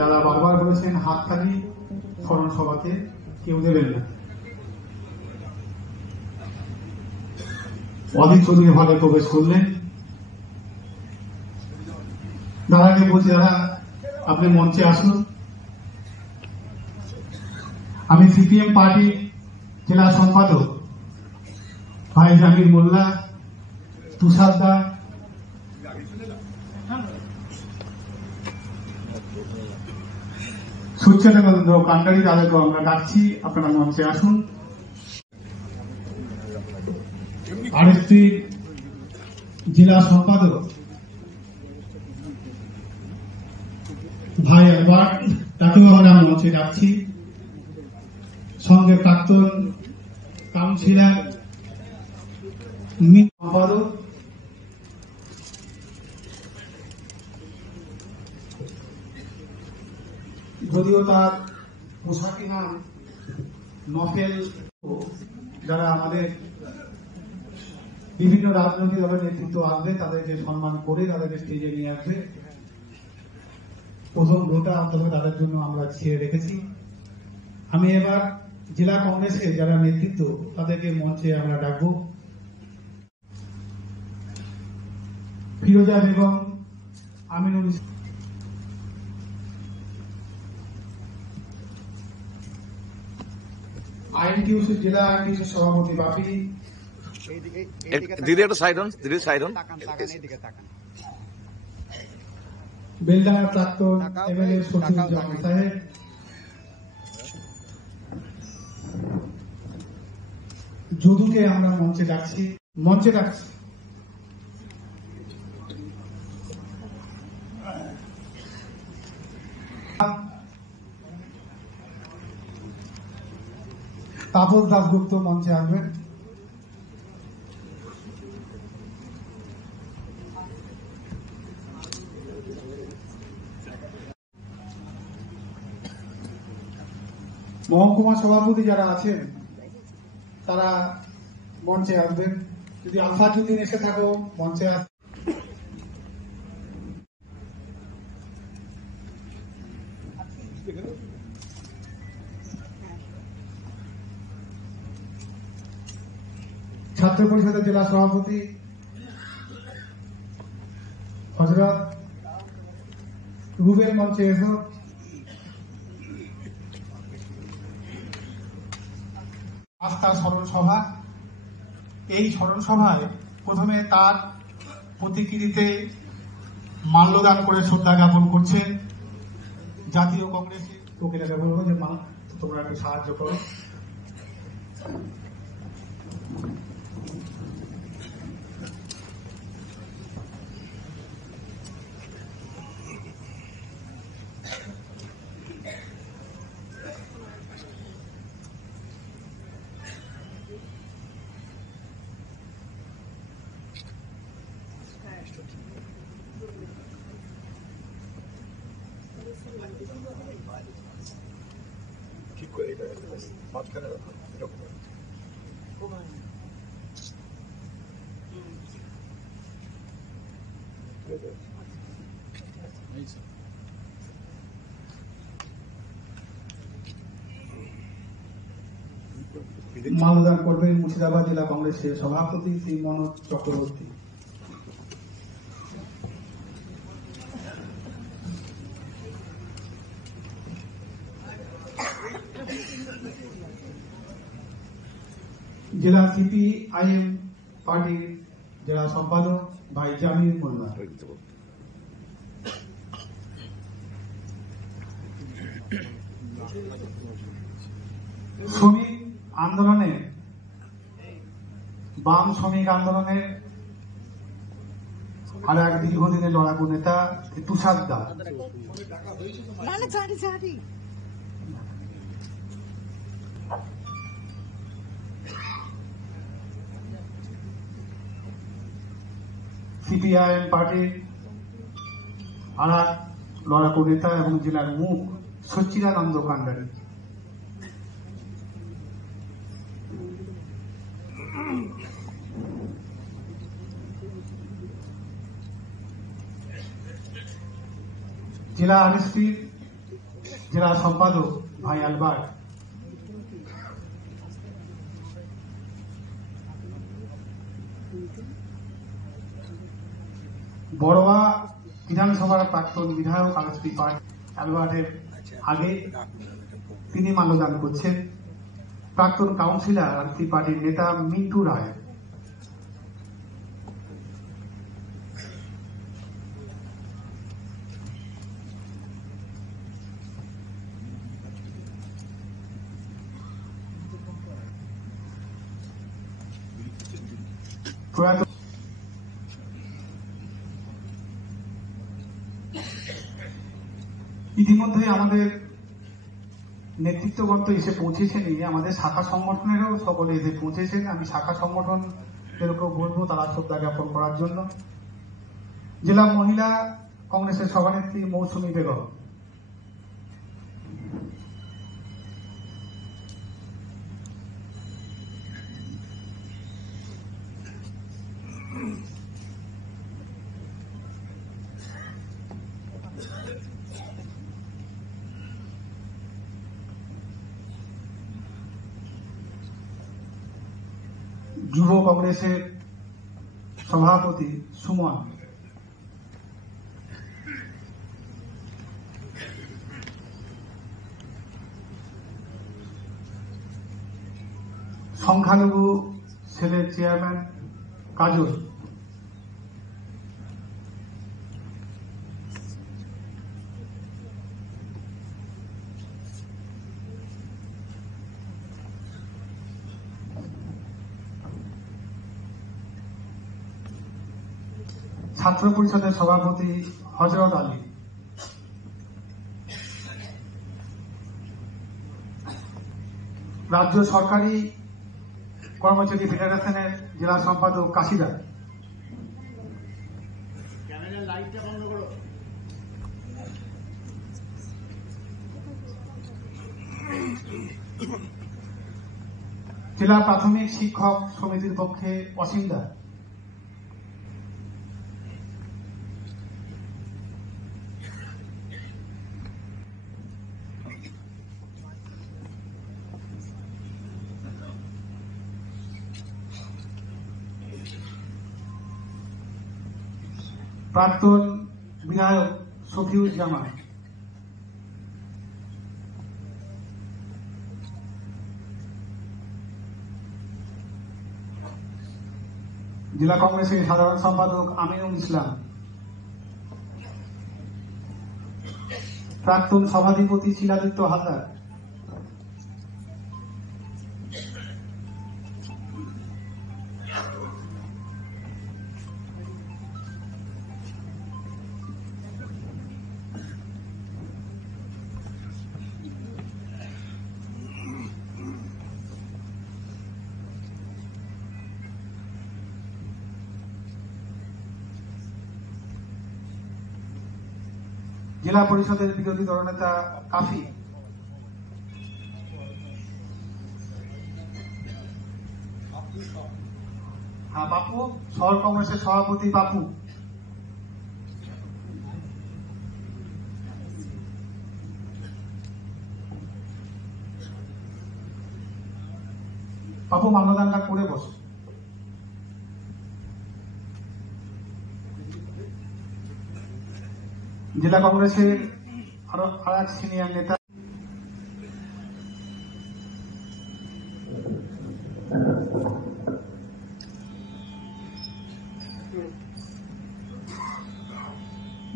দাদা বারবার বলেছেন হাততালি স্মরণ সভাতে কেউ দেবেন না। অদিত চৌধুরী হলে প্রবেশ করলেন। দাদাকে বলছি, দাদা আপনি মঞ্চে আসুন। আমি সিপিএম পার্টি জেলা সম্পাদক ভাই জামির মোল্লা, তুষার দা, সূর্যেন্দ্র কান্ডারি তাদেরকে আমরা ডাকছি, আপনারা মঞ্চে আসুন। আরএসপি জেলা সম্পাদক ভাই অ্যালবার্ট, তাকেও আমরা মঞ্চে ডাকছি। সঙ্গে প্রাক্তন কাউন্সিলর সম্পাদক যদিও তার পোশাকি নাম নফেল, যারা আমাদের বিভিন্ন রাজনৈতিক দলের নেতৃত্ব আসবে তাদেরকে সম্মান করে তাদেরকে স্টেজে নিয়ে আসবে। প্রথম ভোটা অন্তত তাদের জন্য আমরা ছেড়ে রেখেছি। আমি এবার জেলা কংগ্রেসের যারা নেতৃত্ব তাদেরকে মঞ্চে আমরা ডাকবো। ফিরোজা বেগম, আমিনুল ইসলাম, আইএনটিইউসি জেলা আইএনটিইউসি সভাপতি বাপি, দিদি একটা সাইড হন, দিদি সাইড হন। বেলডাঙ্গার প্রাক্তন এমএলএ সচিব জামান সাহেব, যদুকে আমরা মঞ্চে ডাকছি। তাপস দাশগুপ্ত মঞ্চে আসবেন। মহকুমা সভাপতি যারা আছেন তারা মঞ্চে আসবেন। যদি আলফাজুদ্দিন এসে থাকো মঞ্চে আস। ছাত্র পরিষদের জেলা সভাপতি হযরত রুবেল মঞ্চে এসো। আস্থা স্মরণ সভা, এই স্মরণ সভায় প্রথমে তার প্রতিকৃতিতে মাল্যদান করে শ্রদ্ধা জ্ঞাপন করছে জাতীয় কংগ্রেসের লোকেরা। বলবো যে তোমরা একটু সাহায্য করো। ঠিক করে এটা মাঝখানে মাল্যদান করবেন মুর্শিদাবাদ জেলা কংগ্রেসের সভাপতি শ্রী মনোজ চক্রবর্তী। জেলা সিপিআইএম পার্টির জেলা সম্পাদক ভাই জামির মোল্লা। শ্রমিক আন্দোলনে বাম শ্রমিক আন্দোলনের আর এক দীর্ঘদিনের লড়াকু নেতা তুষার দা। না ছাড়ি ছাড়ি সিপিআইএম পার্টির আরেক লড়াকু নেতা এবং জেলার মুখ সচ্চিদানন্দ কান্ডারি। জেলা আরএসপির জেলা সম্পাদক ভাই আলবার্ট, বড়োয়া বিধানসভার প্রাক্তন বিধায়ক আরএসপি পার্টি অ্যালবার্টের আগে তিনি মাল্যদান করছেন। প্রাক্তন কাউন্সিলর আরএসপি পার্টির নেতা মিন্টু রায়, প্রয়াত ইতিমধ্যে আমাদের নেতৃত্বগত এসে পৌঁছেছেনই, আমাদের শাখা সংগঠনেরও সকলে এসে পৌঁছেছেন। আমি শাখা সংগঠনদেরকেও বলবো তারা শ্রদ্ধা জ্ঞাপন করার জন্য। জেলা মহিলা কংগ্রেসের সভানেত্রী মৌসুমী বেগম, যুব কংগ্রেসের সভাপতি সুমন, সংখ্যালঘু সেলের চেয়ারম্যান কাজল, ছাত্র পরিষদের সভাপতি হযরত আলী, রাজ্য সরকারি কর্মচারী ফেডারেশনের জেলা সম্পাদক কাশিদা, জেলা প্রাথমিক শিক্ষক সমিতির পক্ষে অসীমদা, প্রাক্তন বিধায়ক শফিউজ্জামান, জেলা কংগ্রেসের সাধারণ সম্পাদক আমিনুল ইসলাম, প্রাক্তন সভাধিপতি শিলাদিত্য হালদার, জেলা পরিষদের বিরোধী দলনেতা কাফি, বাপু, শহর কংগ্রেসের সভাপতি বাপু, বাপু মাল্যদানটা করে বসে। জেলা কংগ্রেসের আরো এক সিনিয়র নেতা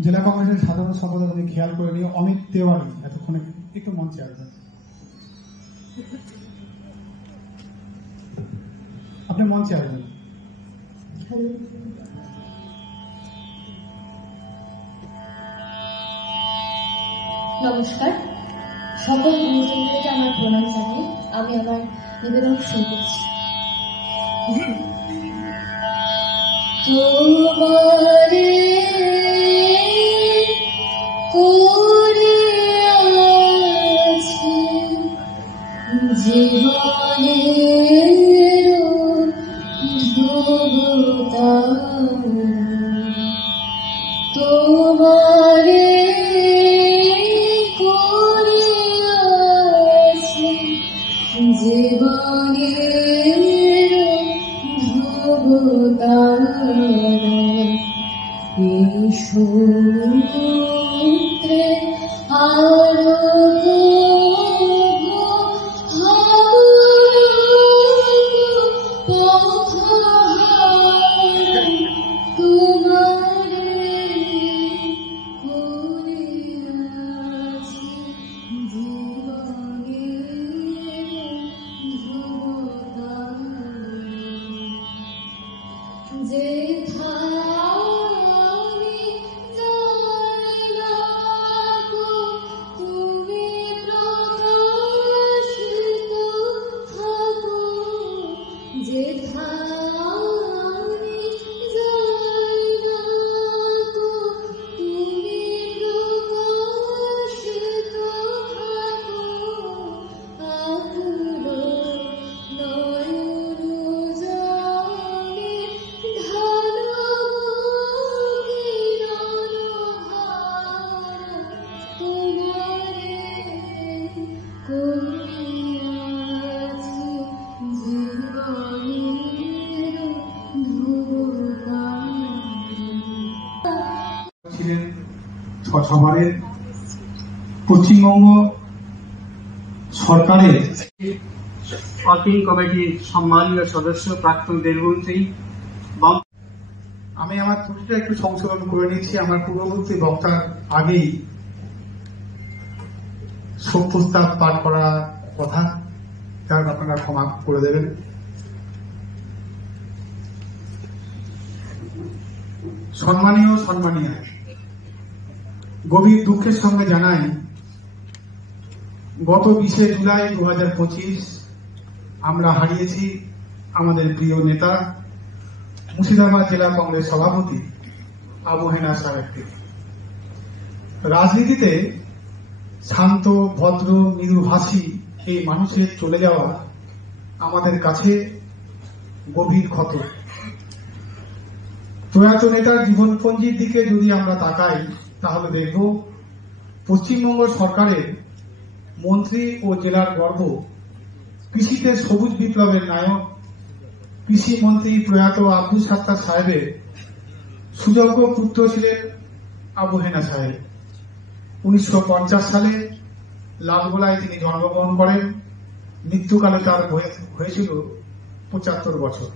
জেলা কংগ্রেসের সাধারণ সম্পাদক আমি খেয়াল করে নিয়ে অমিত তেওয়ারি এতক্ষণে একটু মঞ্চে আসবেন। আপনি মঞ্চে আসবেন। নমস্কার, সকল গুরুজনদেরকে আমার প্রণাম জানাই। আমি আমার নিবেদন শুরু করছি। তোমারে করিয়াছি জীবনের ধ্রুবতারা, তোমারে করিয়াছি জীবনের ধ্রুবতারা, এই সমুদ্রে যে ধারে যাইলা গো তুমি প্রকাশিত থাকো, যে ধারে যাইলা গো তুমি প্রকাশিত থাকো, আকুল নয়ন জলে ঢালো কিরণ ধারা, তোমারে করিয়াছি জীবনের ধ্রুবতারা। ছিলেন সবারের পশ্চিমবঙ্গ সরকারের ওয়ার্কিং কমিটির সম্মানীয় সদস্য প্রাক্তন রেলমন্ত্রী। আমি আমার ত্রুটিটা একটু সংশোধন করে নিচ্ছি। আমার পূর্ববর্তী বক্তার আগেই শোক প্রস্তাব পাঠ করার কথা, যার আপনারা ক্ষমা করে দেবেন। সম্মানীয় সম্মানীয়, গভীর দুঃখের সঙ্গে জানাই গত 20শে জুলাই 2025 আমরা হারিয়েছি আমাদের প্রিয় নেতা, মুর্শিদাবাদ জেলা কংগ্রেস সভাপতি আবু হেনা সাহেবকে। রাজনীতিতে শান্ত, ভদ্র, মৃদুভাষী এই মানুষের চলে যাওয়া আমাদের কাছে গভীর ক্ষত। প্রয়াত নেতার জীবনপঞ্জির দিকে যদি আমরা তাকাই তাহলে দেখব পশ্চিমবঙ্গ সরকারের মন্ত্রী ও জেলার গর্ব, কৃষিতে সবুজ বিপ্লবের নায়ক কৃষি মন্ত্রী প্রয়াত আব্দুল সাত্তার সাহেবের সুযোগ্য পুত্র ছিলেন আবু হেনা সাহেব। 1950 সালে লালগোলায় তিনি জন্মগ্রহণ করেন। মৃত্যুকালে তার হয়েছিল 75 বছর।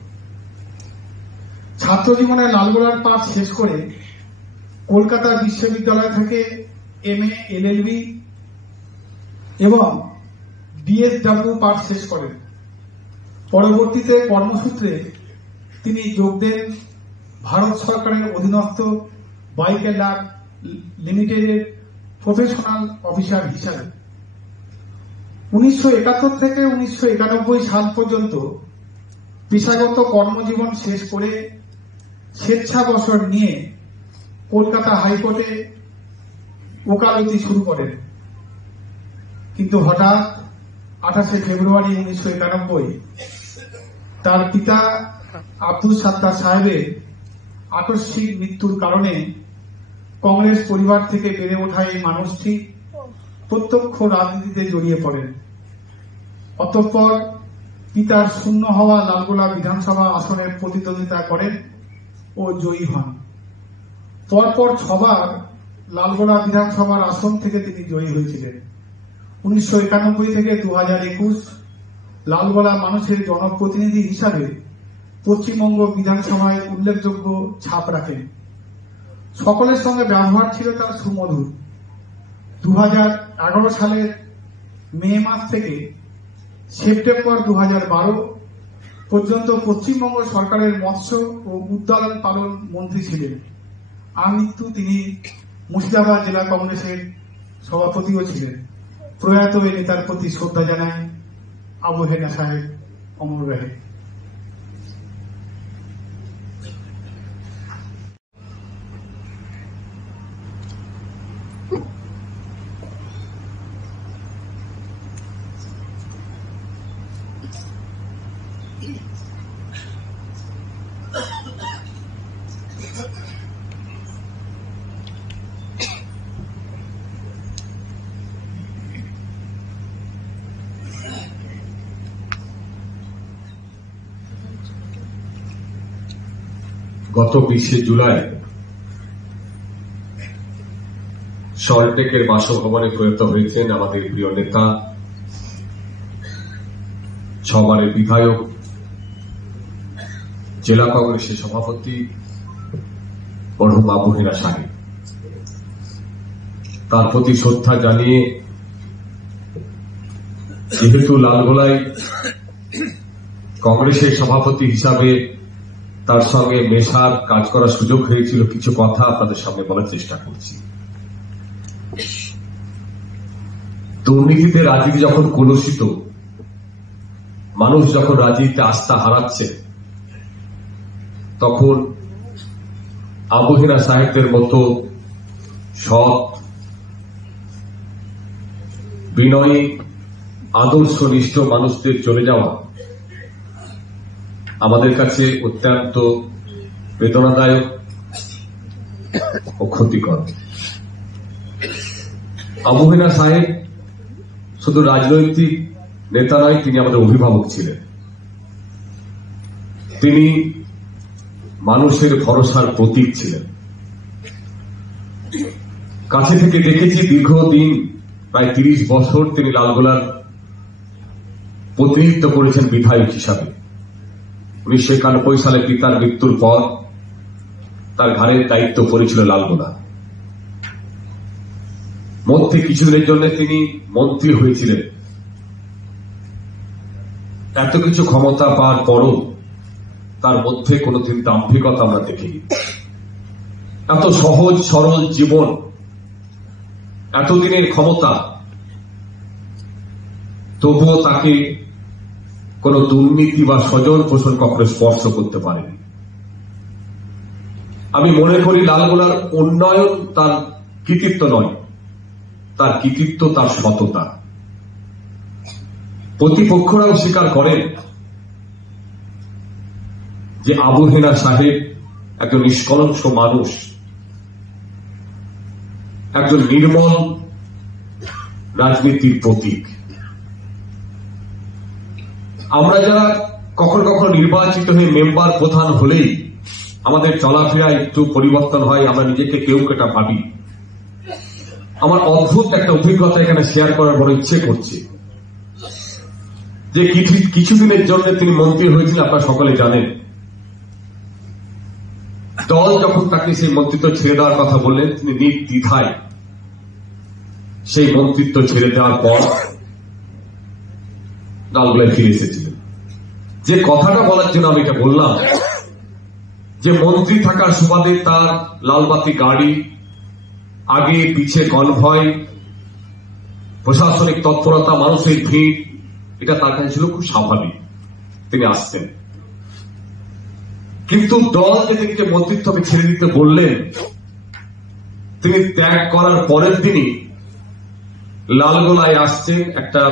ছাত্র জীবনে লালগোলার পাঠ শেষ করে কলকাতা বিশ্ববিদ্যালয় থেকে MA LLB এবং DSW পাঠ শেষ করেন। পরবর্তীতে কর্মসূত্রে তিনি যোগ দেন ভারত সরকারের অধীনস্থ বাইকেলার লিমিটেডের প্রফেশনাল অফিসার হিসাবে। 1971 থেকে 1991 সাল পর্যন্ত পেশাগত কর্মজীবন শেষ করে স্বেচ্ছাবসর নিয়ে কলকাতা হাইকোর্টে ওকালতি শুরু করেন। কিন্তু হঠাৎ 28শে ফেব্রুয়ারি 1991 তার পিতা আব্দুল সাত্তার সাহেবের আকস্মিক মৃত্যুর কারণে কংগ্রেস পরিবার থেকে বেড়ে ওঠা এই মানুষটি প্রত্যক্ষ রাজনীতিতে জড়িয়ে পড়েন। অতঃপর পিতার শূন্য হওয়া লালগোলা বিধানসভা আসনের প্রতিদ্বন্দ্বিতা করেন ও জয়ী হন। পরপর 6 বার লালগোলা বিধানসভার আসন থেকে তিনি জয়ী হয়েছিলেন। 1991 থেকে 2021 লালগোলা মানুষের জনপ্রতিনিধি হিসাবে পশ্চিমবঙ্গ বিধানসভায় উল্লেখযোগ্য ছাপ রাখেন। সকলের সঙ্গে ব্যবহার ছিল তার সুমধুর। 2011 সালের মে মাস থেকে সেপ্টেম্বর 2012 পর্যন্ত পশ্চিমবঙ্গ সরকারের মৎস্য ও উদ্যান পালন মন্ত্রী ছিলেন। আমৃত্যু তিনি মুর্শিদাবাদ জেলা কংগ্রেসের সভাপতিও ছিলেন। প্রয়াত এই নেতার প্রতি শ্রদ্ধা জানায় আবু হেনা সাহেব অমর রহে। গত 20শে জুলাই সল্টলেকের বাসভবনে প্রয়াত হয়েছেন আমাদের প্রিয় নেতা, 6 বারের বিধায়ক, জেলা কংগ্রেসের সভাপতি মরহুম আবু হেনা সাহেব। তার প্রতি শ্রদ্ধা জানিয়ে, যেহেতু লালগোলায় কংগ্রেসের সভাপতি হিসাবে তার সঙ্গে মেশার কাজ করার সুযোগ হয়েছিল, কিছু কথা আপনাদের সামনে বলার চেষ্টা করছি। দুর্নীতিতে রাজনীতি যখন কলুষিত, মানুষ যখন রাজনীতিতে আস্থা হারাচ্ছে, তখন আবু হেনা সাহেবদের মতো সৎ, বিনয়ী, আদর্শনিষ্ঠ মানুষদের চলে যাওয়া আমাদের কাছে অত্যন্ত বেদনাদায়ক ও ক্ষতিকর। আবু হেনা সাহেব শুধু রাজনৈতিক নেতা নয়, তিনি আমাদের অভিভাবক ছিলেন। তিনি মানুষের ভরসার প্রতীক ছিলেন। কাছে থেকে দেখেছি দীর্ঘদিন, প্রায় 30 বছর তিনি লালগোলার প্রতিনিধিত্ব করেছেন বিধায়ক হিসাবে। 1991 সালে পিতার মৃত্যুর পর তার ঘাড়ের দায়িত্ব পড়েছিল লালগোলা। মধ্যে কিছুদিনের জন্য তিনি মন্ত্রী হয়েছিলেন। এত কিছু ক্ষমতা পাওয়ার পরও তার মধ্যে কোনদিন দাম্ভিকতা আমরা দেখিনি। এত সহজ সরল জীবন, এতদিনের ক্ষমতা, তবুও তাকে কোন দুর্নীতি বা স্বজন পোষণ কখনো স্পর্শ করতে পারেনি। আমি মনে করি লালগোলার উন্নয়ন তার কৃতিত্ব নয়, তার কৃতিত্ব তার সততা। প্রতিপক্ষরাও স্বীকার করেন যে আবু হেনা সাহেব একজন নিষ্কলঙ্ক মানুষ, একজন নির্মল রাজনীতির প্রতীক। আমরা যারা কখনো কখনো নির্বাচিত হয়ে মেম্বার প্রধান হলেই আমাদের চলাফেরা একটু পরিবর্তন হয়, আমরা নিজেকে কেউ কেটা ভাবি। আমার অদ্ভুত একটা অভিজ্ঞতা এখানে শেয়ার করার বড় ইচ্ছে করছে, যে কিছুদিনের জন্য তিনি মন্ত্রী হয়েছিলেন, আপনারা সকলে জানেন। দল যখন তাকে সেই মন্ত্রিত্ব ছেড়ে দেওয়ার কথা বললেন, তিনি নির্দ্বিধায় সেই মন্ত্রিত্ব ছেড়ে দেওয়ার পর লালগোলায় ফিরে এসেছিলেন। যে কথাটা বলার জন্য আমি এটা বললাম, যে মন্ত্রী থাকার সুবাদে তার লালবাতি গাড়ি, আগে পিছে কনভয়, প্রশাসনিক তৎপরতা, মানুষের ভিড়, এটা তার কাছে ছিল খুব স্বাভাবিক, তিনি আসতেন। কিন্তু দল যে তিনি মন্ত্রিত্বকে ছেড়ে দিতে বললেন, তিনি ত্যাগ করার পরের দিনই লালগোলায় আসছেন একটা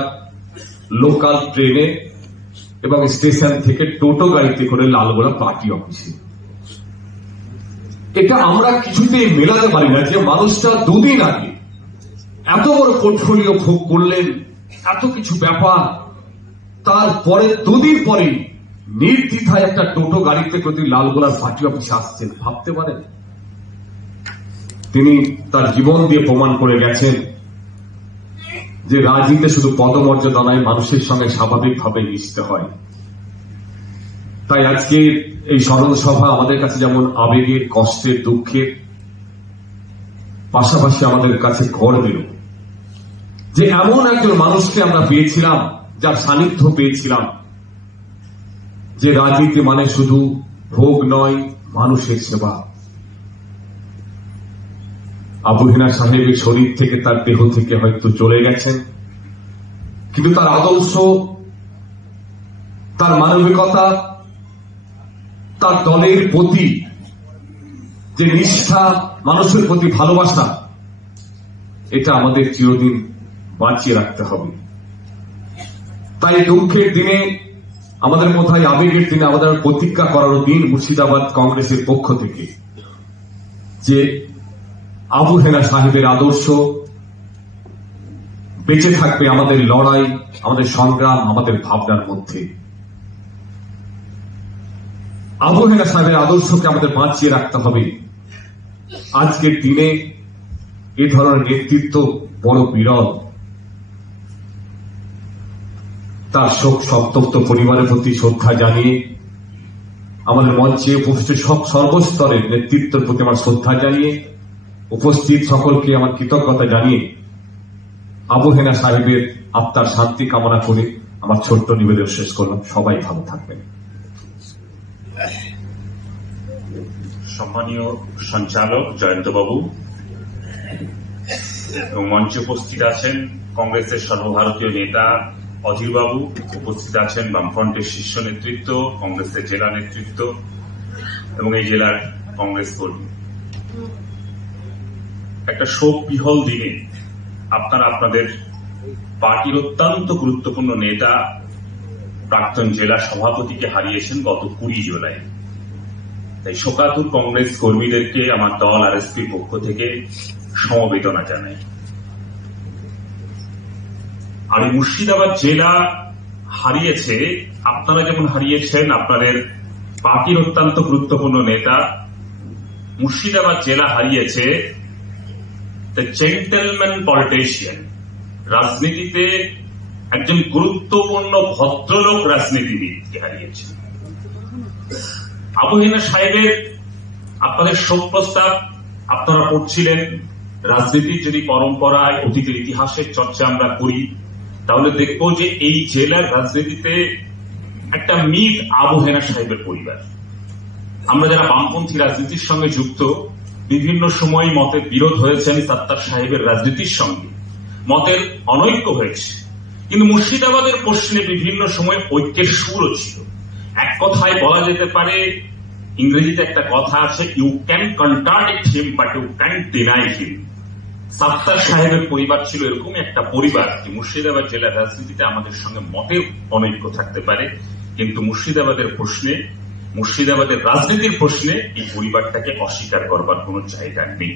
লোকাল ট্রেনে এবং স্টেশন থেকে টোটো গাড়িতে করে লালগোলা পার্টি অফিসে। এটা আমরা কিছুতেই মেলাতে পারি না যে মানুষটা 2 দিন আগে এত বড় পোর্টফোলিও ভোগ করলেন, এত কিছু ব্যাপার, তারপরে 2 দিন পরে নির্দ্বিধায় একটা টোটো গাড়িতে করে লালগোলার পার্টি অফিসে আসছেন। ভাবতে পারেন? তিনি তার জীবন দিয়ে প্রমাণ করে গেছেন যে রাজনীতিতে শুধু পদমর্যাদা নয়, মানুষের সঙ্গে স্বাভাবিকভাবে মিশতে হয়। তাই আজকে এই স্মরণ সভা আমাদের কাছে যেমন আবেগের, কষ্টের, দুঃখের, পাশাপাশি আমাদের কাছে গর্বের, যে এমন একজন মানুষকে আমরা পেয়েছিলাম, যার সান্নিধ্য পেয়েছিলাম, যে রাজনীতি মানে শুধু ভোগ নয়, মানুষের সেবা। আবু হেনা সাহেবের শরীর থেকে, তার দেহ থেকে হয়তো চলে গেছেন, কিন্তু তার আদর্শ, তার মানবিকতা, তার দলের প্রতি যে নিষ্ঠা, মানুষের প্রতি ভালোবাসা, এটা আমাদের চিরদিন বাঁচিয়ে রাখতে হবে। তাই দুঃখের দিনে, আমাদের কোথায় আবেগের দিনে আমাদের প্রতিজ্ঞা করার দিন মুর্শিদাবাদ কংগ্রেসের পক্ষ থেকে, যে আবু হেনা সাহেবের আদর্শ বেঁচে থাকবে আমাদের লড়াই, আমাদের সংগ্রাম, আমাদের ভাবনার মধ্যে। আবু হেনা সাহেবের আদর্শকে আমাদের বাঁচিয়ে রাখতে হবে। আজকের দিনে এ ধরনের নেতৃত্ব বড় বিরল। তার শোক সন্তপ্ত পরিবারের প্রতি শ্রদ্ধা জানিয়ে, আমাদের মঞ্চে উপস্থিত সর্বস্তরের নেতৃত্বের প্রতি আমার শ্রদ্ধা জানিয়ে, উপস্থিত সকলকে আমার কৃতজ্ঞতা জানিয়ে, আবু হেনা সাহেবের আত্মার শান্তি কামনা করে আমার ছোট্ট নিবেদন শেষ করলাম। সবাই ভালো থাকবেন। সম্মানীয় সঞ্চালক জয়ন্তবাবু এবং মঞ্চে উপস্থিত আছেন কংগ্রেসের সর্বভারতীয় নেতা অধীরবাবু, উপস্থিত আছেন বামফ্রন্টের শীর্ষ নেতৃত্ব, কংগ্রেসের জেলা নেতৃত্ব এবং এই জেলার কংগ্রেস কর্মী। একটা শোক বিহল দিনে আপনারা আপনাদের পার্টির অত্যন্ত গুরুত্বপূর্ণ নেতা, প্রাক্তন জেলা সভাপতিকে হারিয়েছেন গত 20 জুলাই। তাই শোকাতুর কংগ্রেস কর্মীদেরকে আমার দল আরএসপির পক্ষ থেকে সমবেদনা জানাই। আমি মুর্শিদাবাদ জেলা হারিয়েছে, আপনারা যেমন হারিয়েছেন আপনাদের পার্টির অত্যন্ত গুরুত্বপূর্ণ নেতা, মুর্শিদাবাদ জেলা হারিয়েছে দ্য জেন্টেলম্যান পলিটিশিয়ান। রাজনীতিতে একজন গুরুত্বপূর্ণ ভদ্রলোক রাজনীতিবিদকে হারিয়েছে। আবু হেনা সাহেবের আপনাদের শোক প্রস্তাব আপনারা পড়ছিলেন। রাজনীতির যদি পরম্পরায়, অতীতের ইতিহাসের চর্চা আমরা করি, তাহলে দেখব যে এই জেলার রাজনীতিতে একটা মিথ আবু হেনা সাহেবের পরিবার। আমরা যারা বামপন্থী রাজনীতির সঙ্গে যুক্ত, বিভিন্ন সময় মতের বিরোধ হয়েছেন সাত্তার সাহেবের রাজনীতির সঙ্গে, মতের অনৈক্য হয়েছে, কিন্তু মুর্শিদাবাদের প্রশ্নে বিভিন্ন সময় ঐক্যের সুরও ছিল। এক কথায় বলা যেতে পারে, ইংরেজিতে একটা কথা আছে, you can contradict him but you can deny him. Sattar সাহেবের পরিবার ছিল এরকম একটা পরিবার যে মুর্শিদাবাদ জেলার রাজনীতিতে আমাদের সঙ্গে মতের অনৈক্য থাকতে পারে, কিন্তু মুর্শিদাবাদের প্রশ্নে, মুর্শিদাবাদের রাজনীতির প্রশ্নে এই পরিবারটাকে অস্বীকার করবার কোন জায়গা নেই।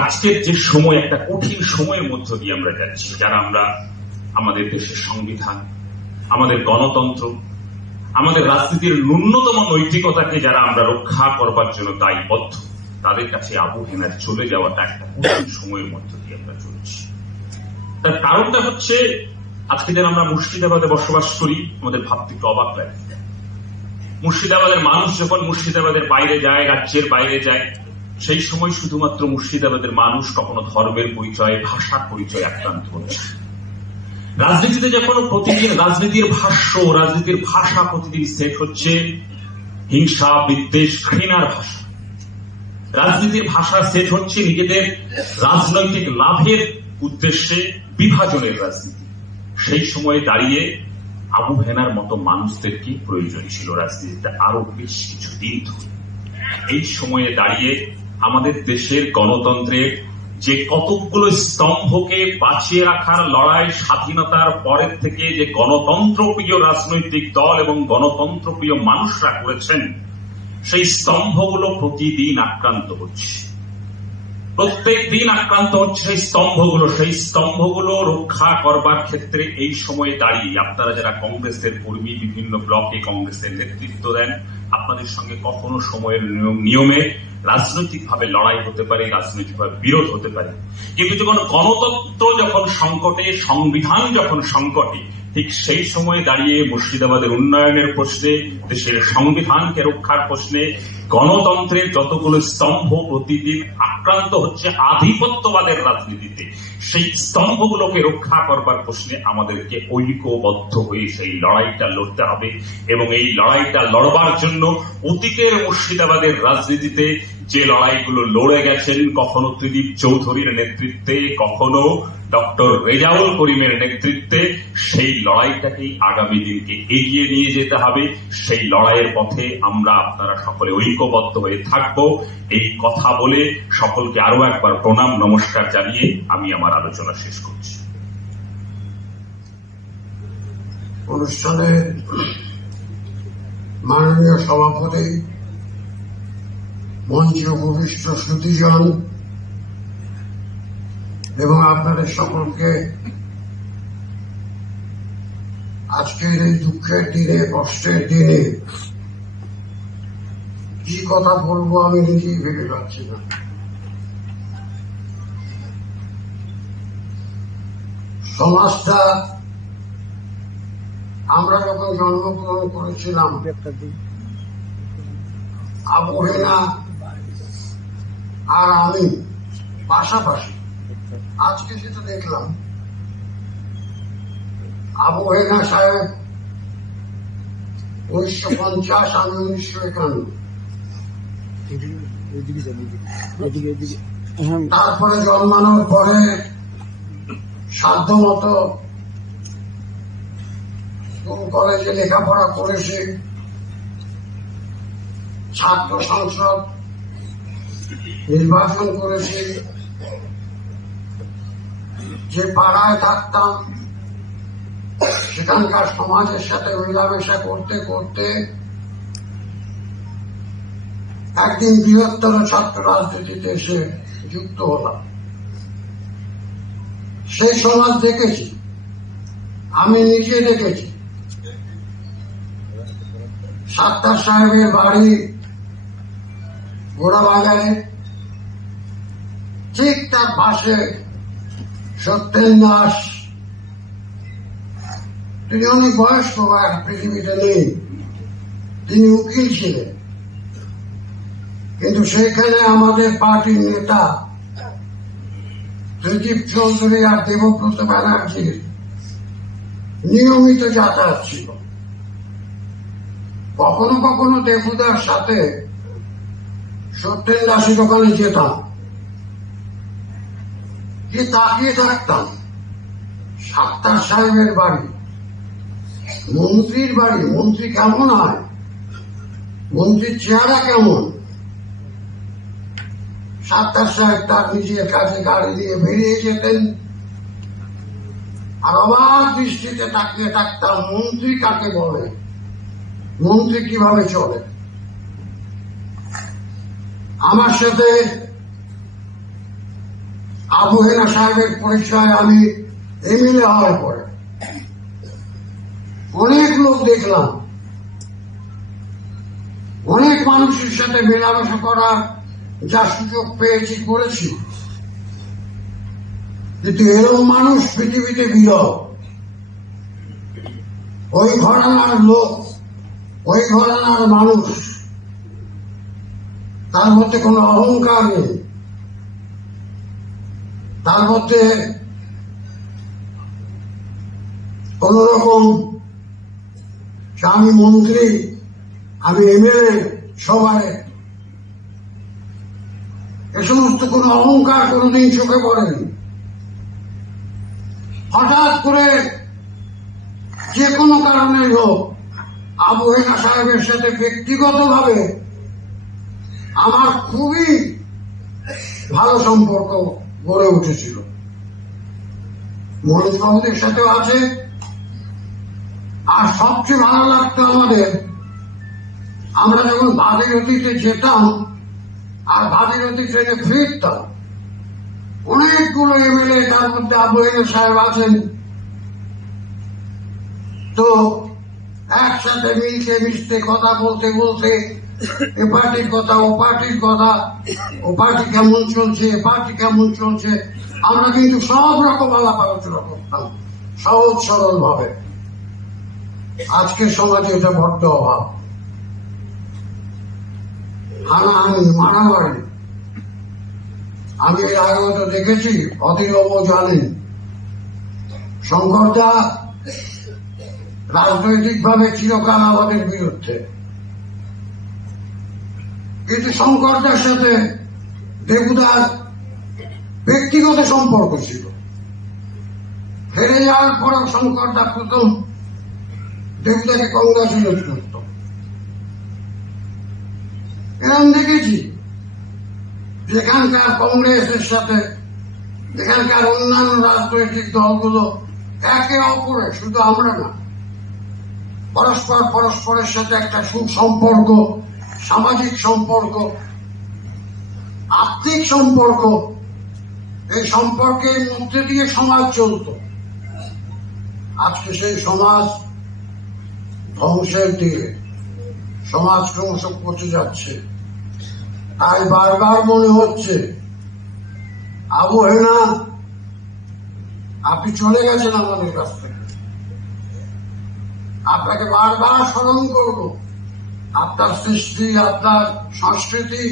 আজকের যে সময়, একটা কঠিন সময়ের মধ্য দিয়ে আমরা যাচ্ছি, যারা আমরা আমাদের দেশের সংবিধান, আমাদের গণতন্ত্র, আমাদের রাজনীতির ন্যূনতম নৈতিকতাকে যারা আমরা রক্ষা করবার জন্য দায়বদ্ধ, তাদের কাছে আবু হেনার চলে যাওয়াটা একটা কঠিন সময়ের মধ্য দিয়ে আমরা চলছি। তার কারণটা হচ্ছে, আজকে যারা আমরা মুর্শিদাবাদে বসবাস করি, আমাদের ভাবতে একটু অবাক লাগে। মুর্শিদাবাদের মানুষ যখন মুর্শিদাবাদের বাইরে যায়, রাজ্যের বাইরে যায়, সেই সময় শুধুমাত্র মুর্শিদাবাদের মানুষ কখনো ধর্মের পরিচয়, ভাষার পরিচয় আক্রান্ত হচ্ছে। রাজনীতিতে যখন প্রতিদিন রাজনীতির ভাষ্য, রাজনীতির ভাষা প্রতিদিন সেট হচ্ছে হিংসা, বিদ্বেষ, ঘৃণার ভাষা। রাজনীতির ভাষা সেট হচ্ছে নিজেদের রাজনৈতিক লাভের উদ্দেশ্যে বিভাজনের রাজনীতি। সেই সময়ে দাঁড়িয়ে আবু হেনার মতো মানুষদেরকে প্রয়োজন ছিল রাজনীতিতে আরো বেশ কিছুদিন ধরে। এই সময়ে দাঁড়িয়ে আমাদের দেশের গণতন্ত্রের যে কতগুলো স্তম্ভকে বাঁচিয়ে রাখার লড়াই স্বাধীনতার পরের থেকে যে গণতন্ত্রপ্রিয় রাজনৈতিক দল এবং গণতন্ত্রপ্রিয় মানুষরা করেছেন, সেই স্তম্ভগুলো প্রতিদিন আক্রান্ত হচ্ছে, প্রত্যেক দিন আক্রান্ত হচ্ছে সেই স্তম্ভগুলো রক্ষা করবার ক্ষেত্রে এই সময়ে দাঁড়িয়ে আপনারা যারা কংগ্রেসের কর্মী, বিভিন্ন ব্লকে কংগ্রেসের নেতৃত্ব দেন, আপনাদের সঙ্গে কখনো সময়ের নিয়মে রাজনৈতিকভাবে লড়াই হতে পারে, রাজনৈতিকভাবে বিরোধ হতে পারে, কিন্তু যখন গণতন্ত্র যখন সংকটে, সংবিধান যখন সংকটে, ঠিক সেই সময়ে দাঁড়িয়ে মুর্শিদাবাদের উন্নয়নের প্রশ্নে, দেশের সংবিধানকে রক্ষার প্রশ্নে, গণতন্ত্রের যতগুলো স্তম্ভ প্রতিদিন আক্রান্ত হচ্ছে আধিপত্যবাদের রাজনীতিতে, সেই স্তম্ভগুলোকে রক্ষা করবার প্রশ্নে আমাদেরকে ঐক্যবদ্ধ হয়ে সেই লড়াইটা লড়তে হবে। এবং এই লড়াইটা লড়বার জন্য অতীতের মুর্শিদাবাদের রাজনীতিতে যে লড়াইগুলো লড়ে গেছেন, কখনো ত্রিদীপ চৌধুরীর নেতৃত্বে, কখনো ডক্টর রেজাউল করিমের নেতৃত্বে, সেই লড়াইটাকেই আগামী দিনকে এগিয়ে নিয়ে যেতে হবে। সেই লড়াইয়ের পথে আমরা আপনারা সকলে ঐক্যবদ্ধ হয়ে থাকব। এই কথা বলে সকলকে আরো একবার প্রণাম নমস্কার জানিয়ে আমি আমার আলোচনা শেষ করছি। অনুষ্ঠানের মাননীয় সভাপতি, মঞ্চে উপবিষ্ট শ্রুতিজন এবং আপনাদের সকলকে আজকের এই দুঃখের দিনে, কষ্টের দিনে কি কথা বলবো আমি নিজেই ভেবে পাচ্ছি না। সমাজটা আমরা যখন জন্মগ্রহণ করেছিলাম, আবহেনা আর আমি পাশাপাশি, আজকে যেটা দেখলাম, আবহেনা সাহেব 1950, আমি 1951। তারপরে জন্মানোর পরে সাধ্যমতো কলেজে লেখাপড়া করেছে, ছাত্র সংসদ নির্বাচন করেছে, যে পাড়ায় থাকতাম সেখানকার সমাজের সাথে মেলামেশা করতে করতে একদিন বৃহত্তর ছাত্র রাজনীতিতে এসে যুক্ত হলাম। সেই সমাজ দেখেছি, আমি নিজে দেখেছি। সাত্তার সাহেবের বাড়ি গোড়াবাজারে, ঠিক তার পাশে সত্যেন দাস, তিনি অনেক বয়স্ক, পৃথিবীতে নেই, তিনি উকিল ছিলেন, কিন্তু সেখানে আমাদের পার্টির নেতা ত্রিদীপ চৌধুরী আর দেবব্রত ব্যানার্জির নিয়মিত যাতায়াত ছিল। কখনো কখনো দেবুদার সাথে সত্যেন দাসের ওখানে যেতাম, কি তাকিয়ে থাকতাম, সাত্তার সাহেবের বাড়ি, মন্ত্রীর বাড়ি, মন্ত্রী কেমন হয়, মন্ত্রীর চেহারা কেমন। সাত্তার সাহেব তার নিজের কাছে গাড়ি দিয়ে বেরিয়ে যেতেন, আর অবাক দৃষ্টিতে তাকিয়ে থাকতাম, মন্ত্রী কাকে বলে, মন্ত্রী কিভাবে চলে। আমার সাথে আবহেনা সাহেবের পরিচয় আমি এমএলএ হওয়ার পরে অনেক লোক দেখলাম, অনেক মানুষের সাথে মেলামেশা করার যা সুযোগ পেয়েছি করেছি, কিন্তু এরকম মানুষ পৃথিবীতে বিরল। ওই ঘরানার লোক, ওই ঘরানার মানুষ, তার মধ্যে কোনো অহংকার নেই, তার মধ্যে কোন রকম আমি মন্ত্রী, আমি এমএলএ, সবাই এ সমস্ত কোন অহংকার কোনদিন চোখে পড়েনি। হঠাৎ করে যে কোনো কারণে হোক, আবহেনা সাহেবের সাথে ব্যক্তিগতভাবে আমার খুবই ভালো সম্পর্ক গড়ে উঠেছিল। মনোজ বাবুদের সাথেও আছে। আর সবচেয়ে ভালো লাগতো আমাদের, আমরা যখন ভাগীরথীতে যেতাম আর ভাগীরথী ট্রেনে ফিরতাম, অনেকগুলো এমএলএ, তার মধ্যে আবহেনা সাহেব আছেন, তো একসাথে মিলতে মিশতে কথা বলতে বলতে এ পার্টির কথা, ও পার্টির কথা, ও পার্টি কেমন চলছে, এ পার্টি কেমন চলছে, আমরা কিন্তু সব রকম আলাপ আলোচনা করতাম সহজ সরল ভাবে। আজকের সমাজে এটা বড্ড অভাব। হানাহানি, মারামারি, আমি এর আগেও তো দেখেছি, অধীরবাবু জানেন। শঙ্করদা রাজনৈতিক ভাবে চিরকাল আমাদের বিরুদ্ধে, কিন্তু শঙ্করদার সাথে দেবুদার ব্যক্তিগত সম্পর্ক ছিল। হেরে যাওয়ার পরেও শঙ্করদা প্রথম দেবুদাকে কংগ্রাচুলেট করত। এরকম দেখেছি যেখানকার কংগ্রেসের সাথে এখানকার অন্যান্য রাজনৈতিক দলগুলো একে অপরে, শুধু আমরা না, পরস্পরের সাথে একটা সুসম্পর্ক, সামাজিক সম্পর্ক, আর্থিক সম্পর্ক, এই সম্পর্কের মধ্যে দিয়ে সমাজ চলত। আজকে সেই সমাজ ধ্বংসের দিকে, সমাজ ক্রমশ পচে যাচ্ছে। তাই বারবার মনে হচ্ছে আবহেনা, আপনি চলে গেছেন আমাদের কাছ থেকে। আপনাকে বারবার স্মরণ করব। আপনার সৃষ্টি, আপনার সংস্কৃতি,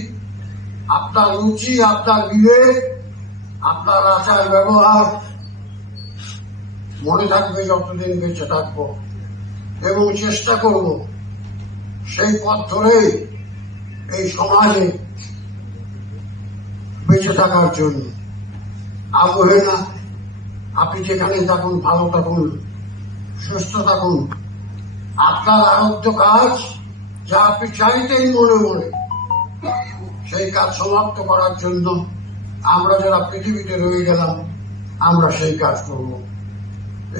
আপনার রুচি, আপনার বিবেক, আপনার আচার ব্যবহার মনে থাকবে যতদিন বেঁচে থাকব, এবং চেষ্টা করব সেই পথ ধরেই এই সমাজে বেঁচে থাকার জন্য। আবহেনা, আপনি যেখানে থাকুন ভালো থাকুন, সুস্থ থাকুন। আপনার আরব্ধ কাজ যা আপনি চাইতেই মনে মনে, সেই কাজ সমাপ্ত করার জন্য আমরা যারা পৃথিবীতে রয়ে গেলাম, আমরা সেই কাজ করব।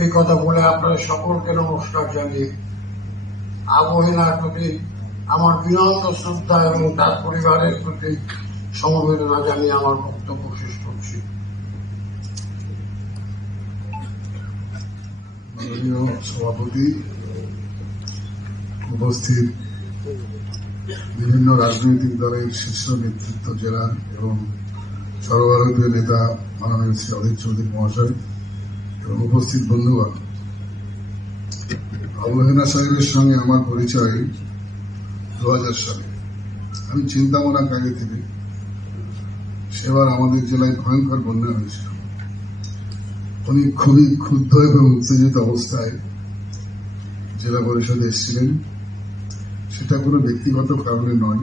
এই কথা বলে আপনাদের সকলকে নমস্কার জানিয়ে আবহেনার প্রতি আমার বিনম্র শ্রদ্ধা এবং তার পরিবারের প্রতি সমবেদনা জানিয়ে আমার বক্তব্য শেষ করছি। মাননীয় সভাপতি, উপস্থিত বিভিন্ন রাজনৈতিক দলের শীর্ষ নেতৃত্ব জেলা এবং সর্বভারতীয় নেতা মাননীয় শ্রী অধীর চৌধুরী মহাশয় এবং উপস্থিত বন্ধুগণ, অবহেনা সাহেবের সঙ্গে আমার পরিচয় 2000 সালে। আমি চিন্তামনা আগে থেকে, সেবার আমাদের জেলায় ভয়ঙ্কর বন্যা হয়েছিল। উনি খুবই ক্ষুব্ধ এবং উত্তেজিত অবস্থায় জেলা পরিষদে এসেছিলেন। সেটা কোনো ব্যক্তিগত কারণে নয়,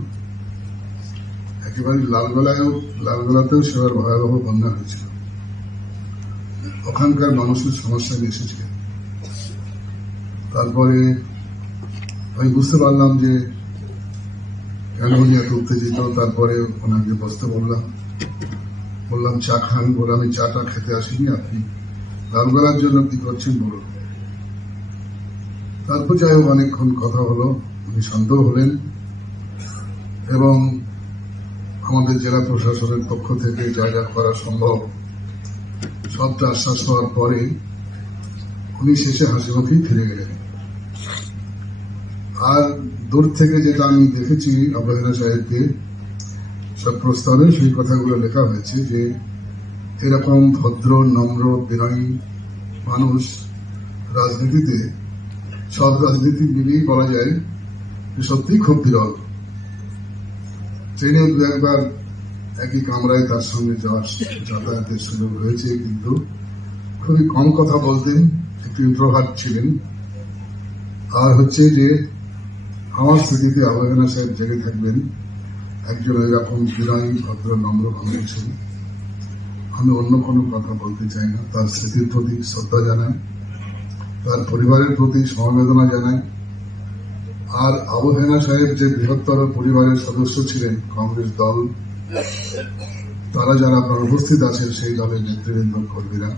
একেবারে লালগোলাতেও সেবার ভয়াবহ বন্যা হয়েছিল। ওখানকার মানুষের সমস্যা এসেছিলেন। তারপরে আমি বুঝতে পারলাম যে কেন উনি এত উত্তেজিত। তারপরে ওনাকে বসতে বললাম চা খান। বলে আমি চাটা খেতে আসিনি, আপনি লালগোলার জন্য কি করছেন বলুন। তারপর যাই হোক অনেকক্ষণ কথা হলো, উনি শান্ত হলেন এবং আমাদের জেলা প্রশাসনের পক্ষ থেকে যা যা করা সম্ভব সবটা আশ্বাস হওয়ার পরে উনি শেষে হাসিমুখেই ফিরে গেলেন। আর দূর থেকে যেটা আমি দেখেছি অবহেনা সাহেবকে, সব প্রস্তাবে সেই কথাগুলো লেখা হয়েছে যে এরকম ভদ্র, নম্র, বিনয়ী মানুষ রাজনীতিতে, সব রাজনীতি মিলিয়েই বলা যায় যে সত্যিই খুব বিরল। ট্রেনে দু একবার একই কামরায় তার সঙ্গে যাতায়াতের সুযোগ হয়েছে, কিন্তু খুবই কম কথা বলতেন, একটু ইন্ট্রোভার্ট ছিলেন। আর হচ্ছে যে আমার স্মৃতিতে অবহেনা সাহেব জেগে থাকবেন একজন এরকম বিনয়ী, ভদ্র, নম্র মানুষ ছিলেন। আমি অন্য কোনো কথা বলতে চাই না। তার স্মৃতির প্রতি শ্রদ্ধা জানাই, তার পরিবারের প্রতি সমবেদনা জানাই। আর অবহেনা সাহেব যে বৃহত্তর পরিবারের সদস্য ছিলেন, কংগ্রেস দল, তারা যারা আপনার উপস্থিত আছেন সেই দলের নেতৃবৃন্দ, কর্মীরা,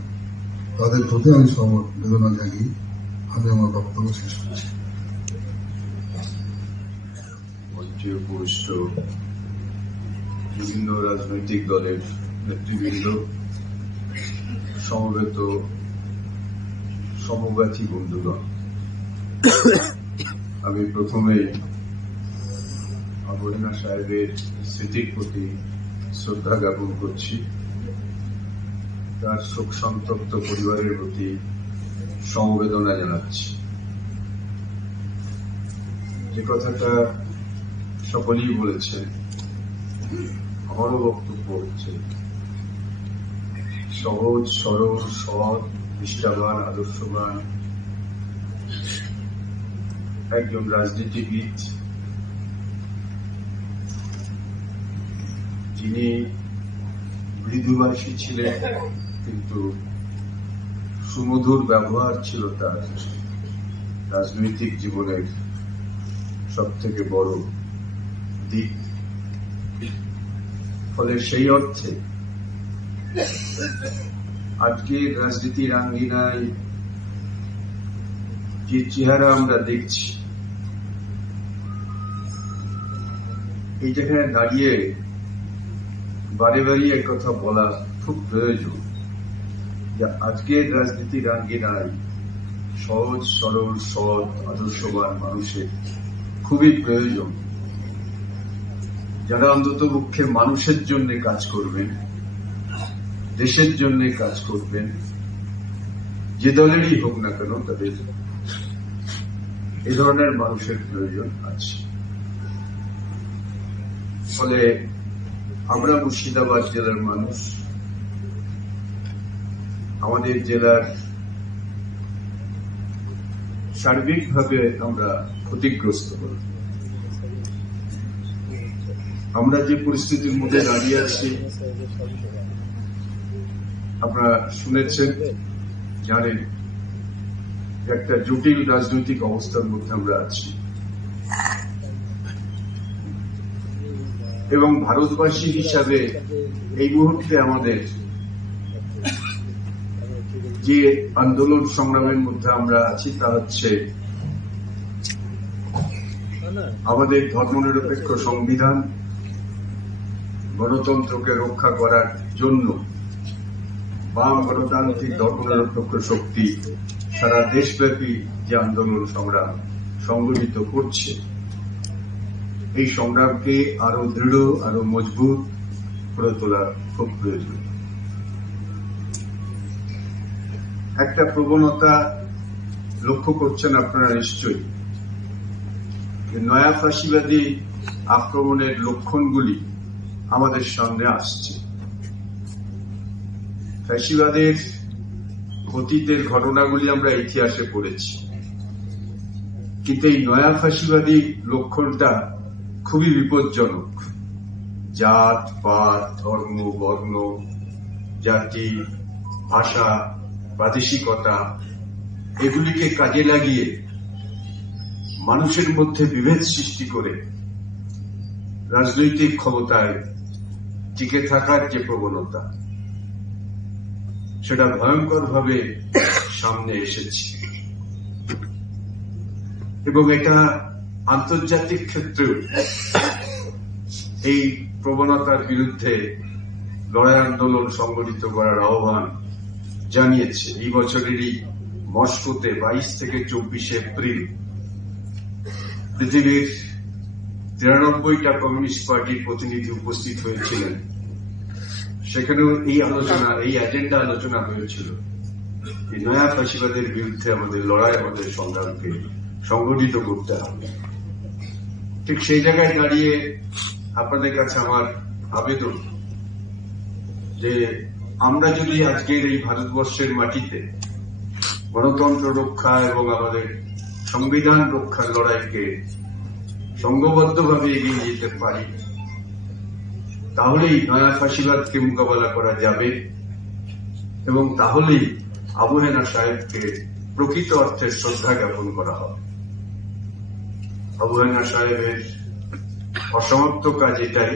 তাদের প্রতি আমি সমবেদনা জানিয়ে আমি আমার বক্তব্য শেষ করছি। মঞ্চে উপবিষ্ট বিভিন্ন রাজনৈতিক দলের নেতৃবৃন্দ, সমবেত সমব্যথী বন্ধুগণ, আমি প্রথমে অবহেনা সাহেবের স্মৃতির প্রতি শ্রদ্ধা জ্ঞাপন করছি। তার শোক সন্তপ্ত পরিবারের প্রতি সমবেদনা জানাচ্ছি। যে কথাটা সকলেই বলেছে, আমারও বক্তব্য হচ্ছে সহজ, সরল, সৎ, নিষ্ঠাবান, আদর্শবান একজন রাজনীতিবিদ, যিনি মৃদুভাষী ছিলেন, কিন্তু সুমধুর ব্যবহার ছিল তার রাজনৈতিক জীবনের সব থেকে বড় দিক। ফলে সেই অর্থে আজকে রাজনীতির আঙ্গিনায় যে চেহারা আমরা দেখছি, এই জায়গায় দাঁড়িয়ে বারে বারে এক কথা বলা খুব প্রয়োজন যে আজকের রাজনীতির আঙ্গিনায় সহজ সরল সৎ আদর্শবান মানুষের খুবই প্রয়োজন, যারা অন্তত পক্ষে মানুষের জন্য কাজ করবেন, দেশের জন্য কাজ করবেন, যে দলেরই হোক না কেন তাদের এ ধরনের মানুষের প্রয়োজন আছে। ফলে আমরা মুর্শিদাবাদ জেলার মানুষ, আমাদের জেলার সার্বিকভাবে আমরা ক্ষতিগ্রস্ত হই। আমরা যে পরিস্থিতির মধ্যে দাঁড়িয়ে আছি আপনারা শুনেছেন, জানেন, একটা জটিল রাজনৈতিক অবস্থার মধ্যে আমরা আছি এবং ভারতবাসী হিসাবে এই মুহূর্তে আমাদের যে আন্দোলন সংগ্রামের মধ্যে আমরা আছি তা হচ্ছে আমাদের ধর্মনিরপেক্ষ সংবিধান, গণতন্ত্রকে রক্ষা করার জন্য বাম গণতান্ত্রিক ধর্মনিরপেক্ষ শক্তি সারা দেশব্যাপী যে আন্দোলন সংগ্রাম সংগঠিত করছে, এই সংগ্রামকে আরো দৃঢ়, আরো মজবুত করে তোলা খুব প্রয়োজন। একটা প্রবণতা লক্ষ্য করছেন আপনারা নিশ্চয়ই, নয়া ফাঁসিবাদী আক্রমণের লক্ষণগুলি আমাদের সামনে আসছে। ফ্যাসিবাদের অতীতের ঘটনাগুলি আমরা ইতিহাসে পড়েছি, কিন্তু এই নয়া ফাঁসিবাদী লক্ষণটা খুবই বিপজ্জনক। জাত পাত, ধর্ম, বর্ণ, জাতি, ভাষা, প্রাদেশিকতা এগুলিকে কাজে লাগিয়ে মানুষের মধ্যে বিভেদ সৃষ্টি করে রাজনৈতিক ক্ষমতায় টিকে থাকার যে প্রবণতা, সেটা ভয়ঙ্করভাবে সামনে এসেছে এবং এটা আন্তর্জাতিক ক্ষেত্রেও এই প্রবণতার বিরুদ্ধে লড়াই আন্দোলন সংগঠিত করার আহ্বান জানিয়েছে। এই বছরেরই মস্কোতে 22 থেকে 24 এপ্রিল পৃথিবীর 93টা কমিউনিস্ট পার্টির প্রতিনিধি উপস্থিত হয়েছিলেন। সেখানেও এই এজেন্ডা আলোচনা হয়েছিল, এই নয়া ফাঁসিবাদের বিরুদ্ধে আমাদের লড়াই, আমাদের সংগ্রামকে সংগঠিত করতে হবে। ঠিক সেই জায়গায় দাঁড়িয়ে আপনাদের কাছে আমার আবেদন যে আমরা যদি আজকের এই ভারতবর্ষের মাটিতে গণতন্ত্র রক্ষা এবং আমাদের সংবিধান রক্ষার লড়াইকে সংঘবদ্ধভাবে এগিয়ে যেতে পারি, তাহলেই নয়া ফাঁসিবাদকে মোকাবেলা করা যাবে এবং তাহলেই আবু হেনা সাহেবকে প্রকৃত অর্থে শ্রদ্ধা জ্ঞাপন করা হবে। আবু হেনা সাহেবের অসমাপ্ত কাজ এটাই।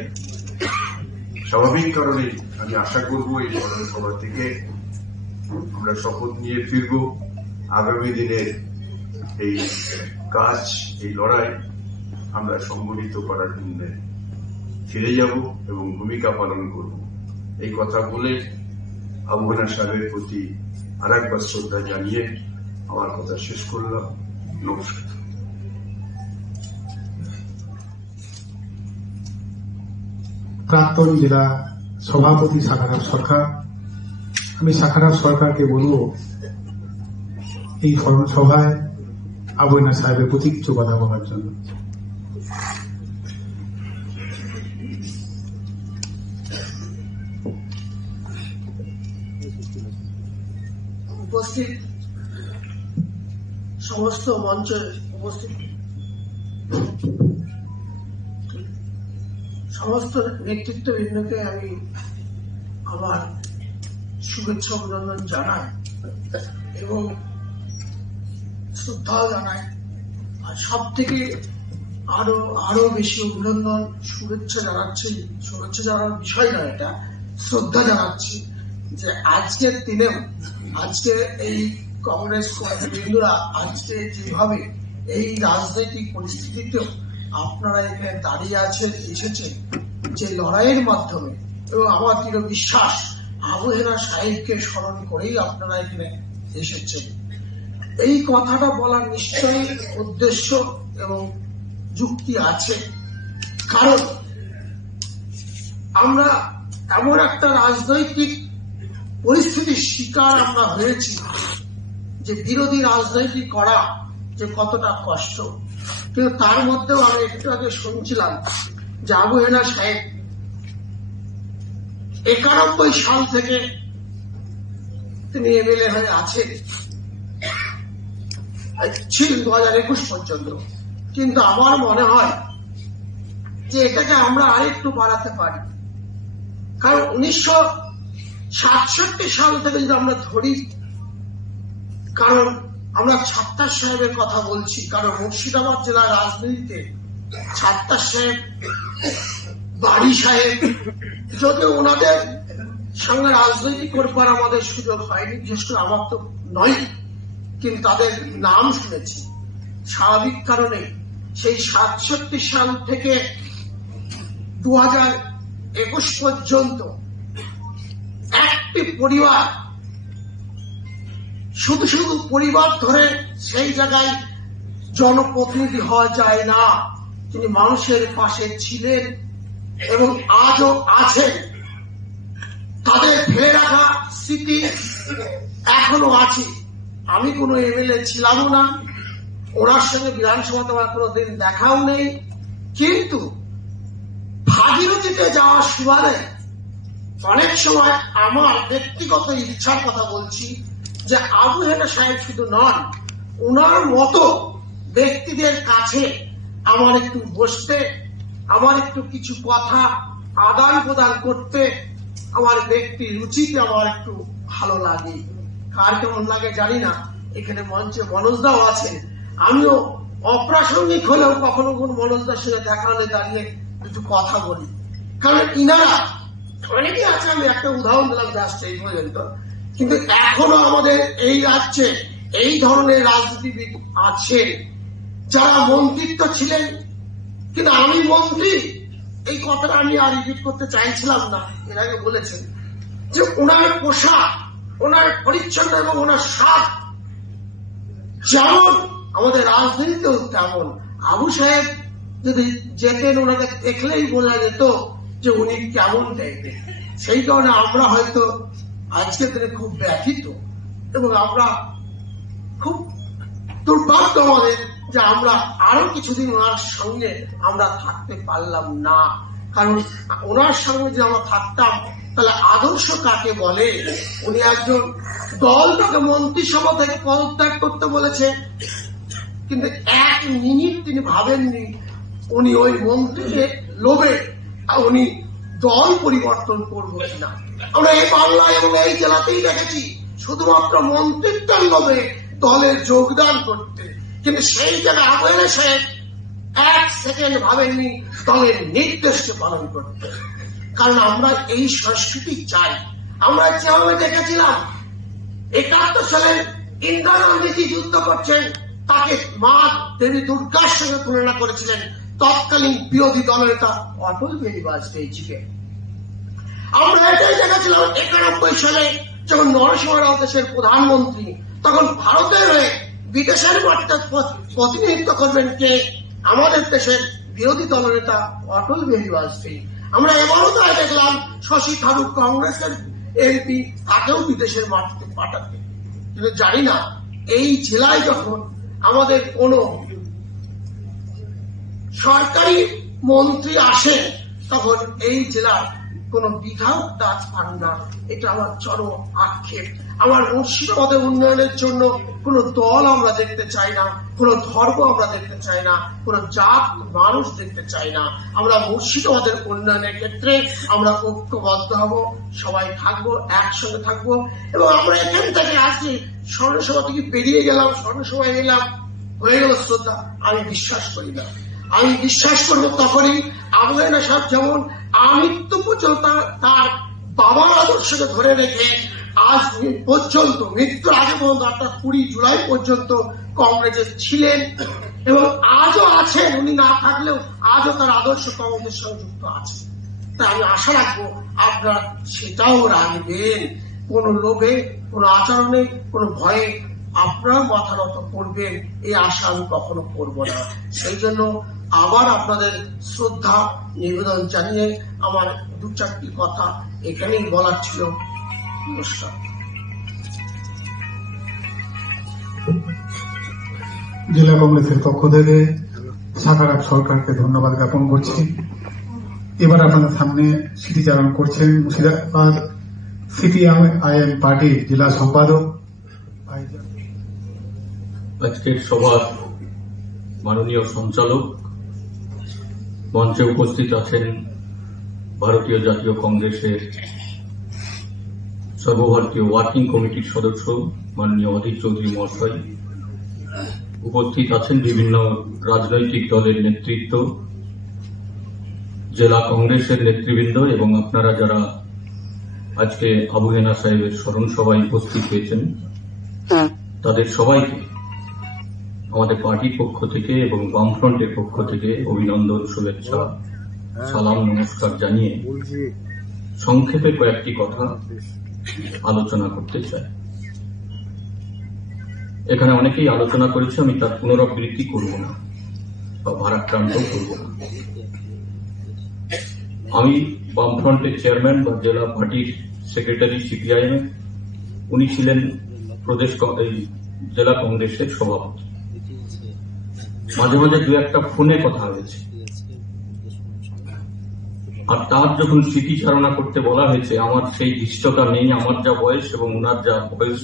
স্বাভাবিক কারণে আমি আশা করব এই সভা থেকে আমরা শপথ নিয়ে ফিরব, আগামী দিনের এই কাজ, এই লড়াই আমরা সংগঠিত করার জন্য ফিরে যাব এবং ভূমিকা পালন করব। এই কথা বলে আবু হেনা সাহেবের প্রতি আরেকবার শ্রদ্ধা জানিয়ে আমার কথা শেষ করলাম। নমস্কার। প্রাক্তন জেলা সভাপতি শাখারাব সরকার, আমি শাখারাব সরকারকে বলবো এই স্মরণ সভায় আবু হেনা সাহেবের প্রতি কিছু কথা বলার জন্য। উপস্থিত সমস্ত মঞ্চে উপস্থিত সমস্ত নেতৃত্ববৃন্দকে আমি আমার শুভেচ্ছা অভিনন্দন জানাই এবং শ্রদ্ধাও জানাই। আর সব থেকে আরো বেশি অভিনন্দন শুভেচ্ছা জানাচ্ছি, শুভেচ্ছা জানানোর বিষয় না, এটা শ্রদ্ধা জানাচ্ছি যে আজকের দিনেও, আজকে এই কংগ্রেস কর্মীবৃন্দরা আজকে যেভাবে এই রাজনৈতিক পরিস্থিতিতেও আপনারা এখানে দাঁড়িয়ে আছেন, এসেছেন যে লড়াইয়ের মাধ্যমে, এবং আমার দৃঢ় বিশ্বাস আবু হেনা সাহেবকে স্মরণ করেই আপনারা এখানে এসেছেন। এই কথাটা বলার নিশ্চয়ই উদ্দেশ্য এবং যুক্তি আছে, কারণ আমরা এমন একটা রাজনৈতিক পরিস্থিতির শিকার আমরা হয়েছি যে বিরোধী রাজনীতি করা যে কতটা কষ্ট। কিন্তু তার মধ্যেও আমি একটু আগে শুনছিলাম যে আবু হেনা সাহেব 91 সাল থেকে তিনি এমএলএ হয়ে আছেন, ছিলেন 2021 পর্যন্ত। কিন্তু আমার মনে হয় যে এটাকে আমরা আরেকটু বাড়াতে পারি, কারণ 1967 সাল থেকে যদি আমরা ধরি, কারণ আমরা ছাত্তার সাহেবের কথা বলছি, কারণ মুর্শিদাবাদ জেলার রাজনীতিতে ছাত্তার সাহেব, বাড়ি সাহেব, যদিও ওনাদের সঙ্গে রাজনীতি করবার আমাদের সুযোগ হয়নি, বিশেষ করে আমার তো নয়, কিন্তু তাদের নাম শুনেছি। স্বাভাবিক কারণে সেই 67 সাল থেকে 2021 পর্যন্ত একটি পরিবার, শুধু শুধু পরিবার ধরে সেই জায়গায় জনপ্রতিনিধি হওয়া যায় না। তিনি মানুষের পাশে ছিলেন এবং আজও আছেন। তাদের ফেলে রাখা স্মৃতি এখনো আছে। আমি কোনো এমএলএ ছিলাম না, ওনার সঙ্গে বিধানসভাতে আমার কোনোদিন দেখাও নেই, কিন্তু ভাগীরথীতে যাওয়ার সুবাদে অনেক সময় আমার ব্যক্তিগত ইচ্ছার কথা বলছি যে আবু হেনা সাহেব শুধু নন, ওনার মতো ব্যক্তিদের কাছে আমার একটু বসতে, আমার একটু কিছু কথা আদান প্রদান করতে, আমার ব্যক্তি রুচিতে আমার একটু ভালো লাগে। কার কেমন লাগে জানি না, এখানে মঞ্চে মনোজদাও আছেন, আমিও অপ্রাসঙ্গিক হলেও কখনো কোন মনোজদার সঙ্গে দেখা হলে দাঁড়িয়ে একটু কথা বলি, কারণ ইনারা অনেকেই আছে, আমি একটা উদাহরণ দিলাম জাস্ট এই পর্যন্ত, কিন্তু এখনো আমাদের এই রাজ্যে এই ধরনের রাজনীতিবিদ আছে যারা মন্ত্রিত্ব ছিলেন, কিন্তু আমি মন্ত্রী, এই কথাটা আমি আর রিপিট করতে চাইছিলাম না, এর আগে বলেছেন যে ওনার পোশাক, ওনার পরিচ্ছন্ন এবং ওনার স্বাদ যেমন আমাদের রাজনীতিতেও তেমন। আবু সাহেব যদি যেতেন, ওনাকে দেখলেই বোঝা যেত যে উনি কেমন টাইপের। সেই কারণে আমরা হয়তো আজকে দিনে খুব ব্যথিত এবং আমরা খুব দুর্ভাগ্য আমাদের যে আমরা আরো কিছুদিন ওনার সঙ্গে আমরা থাকতে পারলাম না। কারণ ওনার সঙ্গে যে আমরা থাকতাম, তাহলে আদর্শ কাকে বলে? উনি একজন দল তাকে মন্ত্রিসভা থেকে পদত্যাগ করতে বলেছে, কিন্তু 1 মিনিট তিনি ভাবেননি উনি ওই মন্ত্রীকে লোভে উনি দল পরিবর্তন করবো কিনা। আমরা এই বাংলায় এবং এই জেলাতেই দেখেছি শুধুমাত্র মন্ত্রিত্বের লোভে দলের যোগদান করতে, কিন্তু সেই জায়গায় আবু হেনা সাহেব 1 সেকেন্ড ভাবেননি দলের নির্দেশকে পালন করতে। কারণ আমরা এই সংস্কৃতি চাই। আমরা যেভাবে দেখেছিলাম 71 সালের ইন্দিরা গান্ধীজি যুদ্ধ করছেন, তাকে মা দেবী দুর্গার সঙ্গে তুলনা করেছিলেন তৎকালীন বিরোধী দলনেতা অটল বিহারী বাজপেয়ীজিকে। আমরা এটাই দেখেছিলাম 91 সালে যখন নরসিংহ রাও দেশের প্রধানমন্ত্রী, তখন ভারতের হয়ে বিদেশের মাটিতে প্রতিনিধিত্ব করবেন কে? আমাদের দেশের বিরোধী দলনেতা অটল বিহারী বাজপেয়ী। আমরা এবারও তাই দেখলাম শশী থারুর কংগ্রেসের এমপি, তাকেও বিদেশের মাটিতে পাঠাতে। কিন্তু জানি না এই জেলায় যখন আমাদের কোন সরকারি মন্ত্রী আসে, তখন এই জেলার কোন বিধায়ক ডাক পান না। এটা আমার চরম আক্ষেপ। আমার মুর্শিদাবাদের উন্নয়নের জন্য কোনো দল আমরা দেখতে চাই না, কোনো ধর্ম আমরা দেখতে চাই না, কোনো জাত মানুষ দেখতে চাই না। আমরা মুর্শিদাবাদের উন্নয়নের ক্ষেত্রে আমরা ঐক্যবদ্ধ হব, সবাই থাকবো, একসঙ্গে থাকবো। এবং আমরা এখান থেকে আসি, স্বর্ণসভা থেকে বেরিয়ে গেলাম, স্বর্ণসভায় এলাম, হয়ে গেল শ্রদ্ধা। আমি বিশ্বাস করি না। আমি বিশ্বাস করবো তখনই আবু হেনা সাহেব যেমন আমৃত্যু পর্যন্ত তার বাবার আদর্শকে ধরে রেখে আজ পর্যন্ত, মৃত্যুর আগে পর্যন্ত, অর্থাৎ 20 জুলাই পর্যন্ত কংগ্রেসে ছিলেন এবং আজও আছেন। উনি না থাকলেও আজও তার আদর্শ কংগ্রেসের সঙ্গে যুক্ত আছে। তাই আমি আশা রাখবো আপনারা সেটাও রাখবেন। কোন লোভে, কোন আচরণে, কোন ভয়ে আপনারা মাথা নত করবেন, এই আশা আমি কখনো করবো না। সেই জন্য আবার আপনাদের শ্রদ্ধা নিবেদন জানিয়ে আমার 2-4টি কথা এখানেই বলার ছিল। নমস্কার। জেলা কংগ্রেসের পক্ষ থেকে সাকারাত সরকারকে ধন্যবাদ জ্ঞাপন করছি। এবার আপনাদের সামনে স্মৃতিচারণ করছেন মুর্শিদাবাদ সিপিআইএম পার্টির জেলা সম্পাদক। আজকের সভার মাননীয় সঞ্চালক, মঞ্চে উপস্থিত আছেন ভারতীয় জাতীয় কংগ্রেসের সর্বভারতীয় ওয়ার্কিং কমিটির সদস্য মাননীয় অধীর চৌধুরী মহাশয়, উপস্থিত আছেন বিভিন্ন রাজনৈতিক দলের নেতৃত্ব, জেলা কংগ্রেসের নেতৃবৃন্দ এবং আপনারা যারা আজকে আবু হেনা সাহেবের স্মরণ সভায় উপস্থিত হয়েছেন, তাদের সবাইকে আমাদের পার্টির পক্ষ থেকে এবং বামফ্রন্টের পক্ষ থেকে অভিনন্দন, শুভেচ্ছা, সালাম, নমস্কার জানিয়ে সংক্ষেপে কয়েকটি কথা আলোচনা করতে চাই। এখানে অনেকেই আলোচনা করেছে, আমি তার পুনরাবৃত্তি করব না বা ভারাক্রান্ত করব না। আমি বামফ্রন্টের চেয়ারম্যান বা জেলা পার্টির সেক্রেটারি সিপিআইএম, উনি ছিলেন প্রদেশ জেলা কংগ্রেসের সভাপতি। মাঝে মাঝে 2-1টা ফোনে কথা হয়েছে, আর তার যখন স্মৃতিচারণা করতে বলা হয়েছে, আমার সেই দৃষ্টতা নেই, আমার যা বয়স এবং ওনার যা বয়স।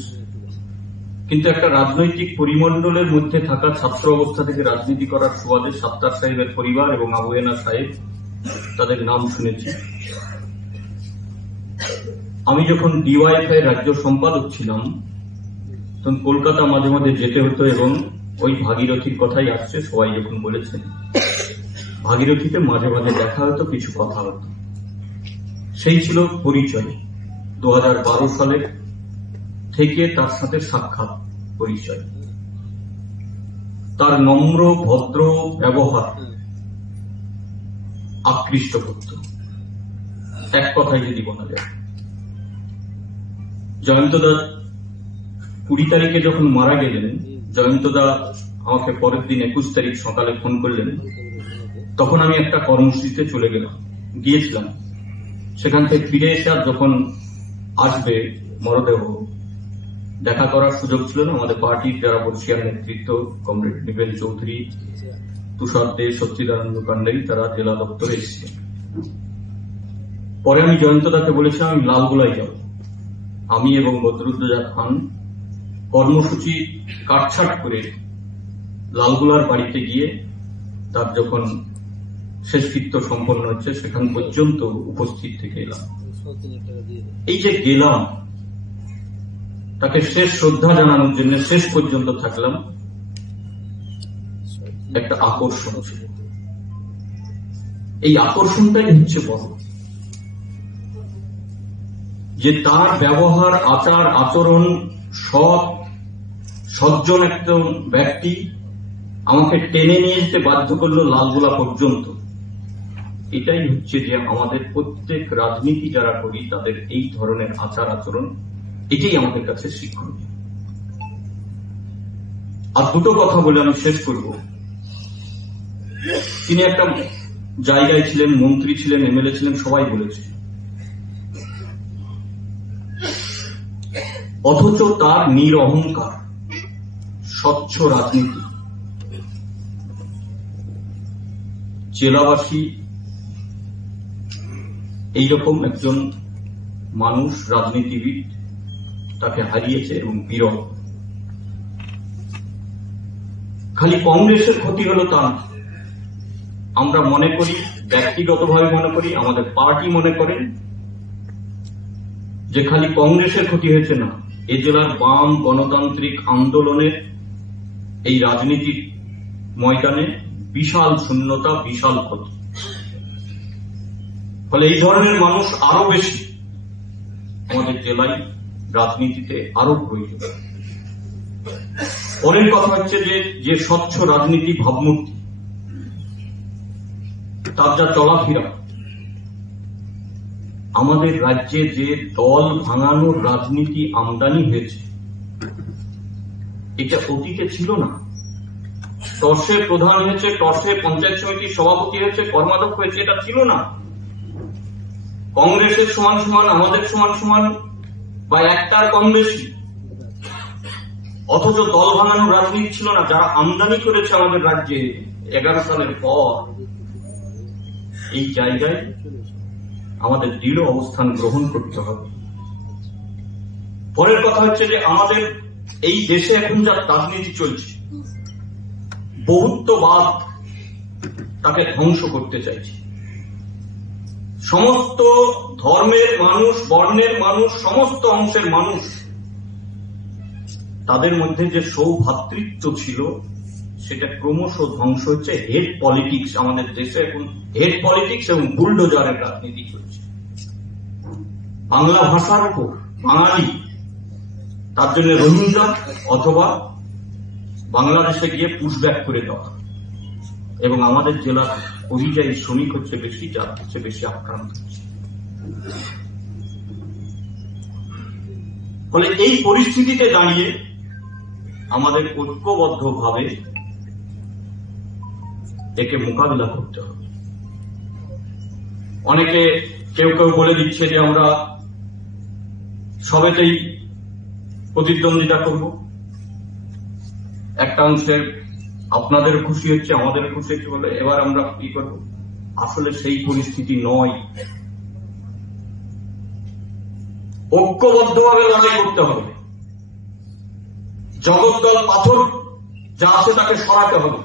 কিন্তু একটা রাজনৈতিক পরিমণ্ডলের মধ্যে থাকা, ছাত্র অবস্থা থেকে রাজনীতি করার সুবাদে সাত্তার সাহেবের পরিবার এবং আবু হেনা সাহেব, তাদের নাম শুনেছি। আমি যখন ডিওয়াইএফআই রাজ্য সম্পাদক ছিলাম, তখন কলকাতা মাঝে মাঝে যেতে হতো এবং ওই ভাগীরথীর কথাই আসছে, সবাই যখন বলেছেন, ভাগীরথীতে মাঝে মাঝে দেখা হতো, কিছু কথা হতো। সেই ছিল পরিচয়। 2012 সালের থেকে তার সাথে সাক্ষাৎ পরিচয়। তার নম্র ভদ্র ব্যবহার আকৃষ্ট করত। এক কথায় যদি বলা যায়, জয়ন্তদা 20 তারিখে যখন মারা গেলেন, জয়ন্তদা আমাকে পরের দিন 21 তারিখ সকালে ফোন করলেন। তখন আমি একটা কর্মসূচিতে চলে গিয়েছিলাম। সেখান থেকে ফিরে এসে আর যখন আসবে মরদেহ, দেখা করার সুযোগ ছিল না। আমাদের পার্টির যারা বর্ষিয়ার নেতৃত্ব, কমরেড নিবেন চৌধুরী, তুষার দে, সচ্চিদানন্দ কান্ডারি, তারা জেলা দপ্তরে এসেছেন। পরে আমি জয়ন্তদাকে বলেছিলাম আমি লালগোলায় যাব। আমি এবং বদরুদ্দোজা খান কর্মসূচি কাটছাট করে লালগোলার বাড়িতে গিয়ে তার যখন শেষকৃত্য সম্পন্ন হচ্ছে সেখান পর্যন্ত উপস্থিত থেকে এলাম। এই যে গেলাম, তাকে শেষ শ্রদ্ধা জানানোর জন্য শেষ পর্যন্ত থাকলাম, একটা আকর্ষণ ছিল। এই আকর্ষণটাই হচ্ছে বড়, যে তার ব্যবহার, আচার আচরণ, সৎ সজ্জন একজন ব্যক্তি আমাকে টেনে নিয়ে যেতে বাধ্য করলো লালগোলা পর্যন্ত। এটাই হচ্ছে যে আমাদের প্রত্যেক রাজনীতি যারা করি তাদের এই ধরনের আচার আচরণ, এটাই আমাদের কাছে শিক্ষণীয়। আর 2টো কথা বলে আমি শেষ করব। তিনি একটা জায়গায় ছিলেন, মন্ত্রী ছিলেন, এমএলএ ছিলেন, সবাই বলেছে, অথচ তার নিরহংকার স্বচ্ছ রাজনীতি। জেলাবাসী এইরকম একজন মানুষ, রাজনীতিবিদ, তাকে হারিয়েছে এবং বিরল। খালি কংগ্রেসের ক্ষতি হলো তা না। আমরা মনে করি, ব্যক্তিগতভাবে মনে করি, আমাদের পার্টি মনে করেন যে খালি কংগ্রেসের ক্ষতি হয়েছে না, এ জেলার বাম গণতান্ত্রিক আন্দোলনের এই রাজনীতির ময়দানে বিশাল শূন্যতা, বিশাল ক্ষতি। ফলে এই ধরনের মানুষ আরো বেশি আমাদের জেলায় রাজনীতিতে আরো প্রয়োজন। পরের কথা হচ্ছে যে স্বচ্ছ রাজনীতি ভাবমূর্তি, তার যা চলাফেরা, আমাদের রাজ্যে যে দল ভাঙানোর রাজনীতি আমদানি হয়েছে, এটা অতীতে ছিল না। টসে প্রধান হয়েছে, টসে পঞ্চায়েত সমিতির সভাপতি হয়েছে, কর্মাধ্যক্ষ হয়েছে, এটা ছিল না। কংগ্রেসের সমান সমান, আমাদের সমান সমান বা একটার কম বেশি, অথচ দল ভাঙানোর রাজনীতি ছিল না। যারা আমদানি করেছে আমাদের রাজ্যে 11 সালের পর, এই জায়গায় আমাদের দৃঢ় অবস্থান গ্রহণ করতে হবে। পরের কথা হচ্ছে যে আমাদের এই দেশে এখন যা রাজনীতি চলছে, বহুত্ববাদ তাকে ধ্বংস করতে চাইছে। সমস্ত ধর্মের মানুষ, বর্ণের মানুষ, সমস্ত অংশের মানুষ, তাদের মধ্যে যে সৌভ্রাতৃত্ব ছিল সেটা ক্রমশ ধ্বংস হচ্ছে। হেড পলিটিক্স, আমাদের দেশে এখন হেড পলিটিক্স এবং বুলডোজারের রাজনীতি চলছে। বাংলা ভাষার উপর বাঙালি, তার জন্য রোহিঙ্গা অথবা বাংলাদেশে গিয়ে পুশব্যাক করে দেওয়া, এবং আমাদের জেলার পরিযায়ী শ্রমিক হচ্ছে বেশি, যার হচ্ছে বেশি আক্রান্ত হচ্ছে। ফলে এই পরিস্থিতিতে দাঁড়িয়ে আমাদের ঐক্যবদ্ধভাবে একে মোকাবিলা করতে হবে। অনেকে কেউ কেউ বলে দিচ্ছে যে আমরা সবেতেই প্রতিদ্বন্দ্বিতা করব। একটা অংশের আপনাদের খুশি হচ্ছে, আমাদের খুশি হচ্ছে বলে এবার আমরা কি করব। আসলে সেই পরিস্থিতি নয়। ঐক্যবদ্ধভাবে লড়াই করতে হবে। জগদ্দল পাথর যা আছে তাকে সরাতে হবে।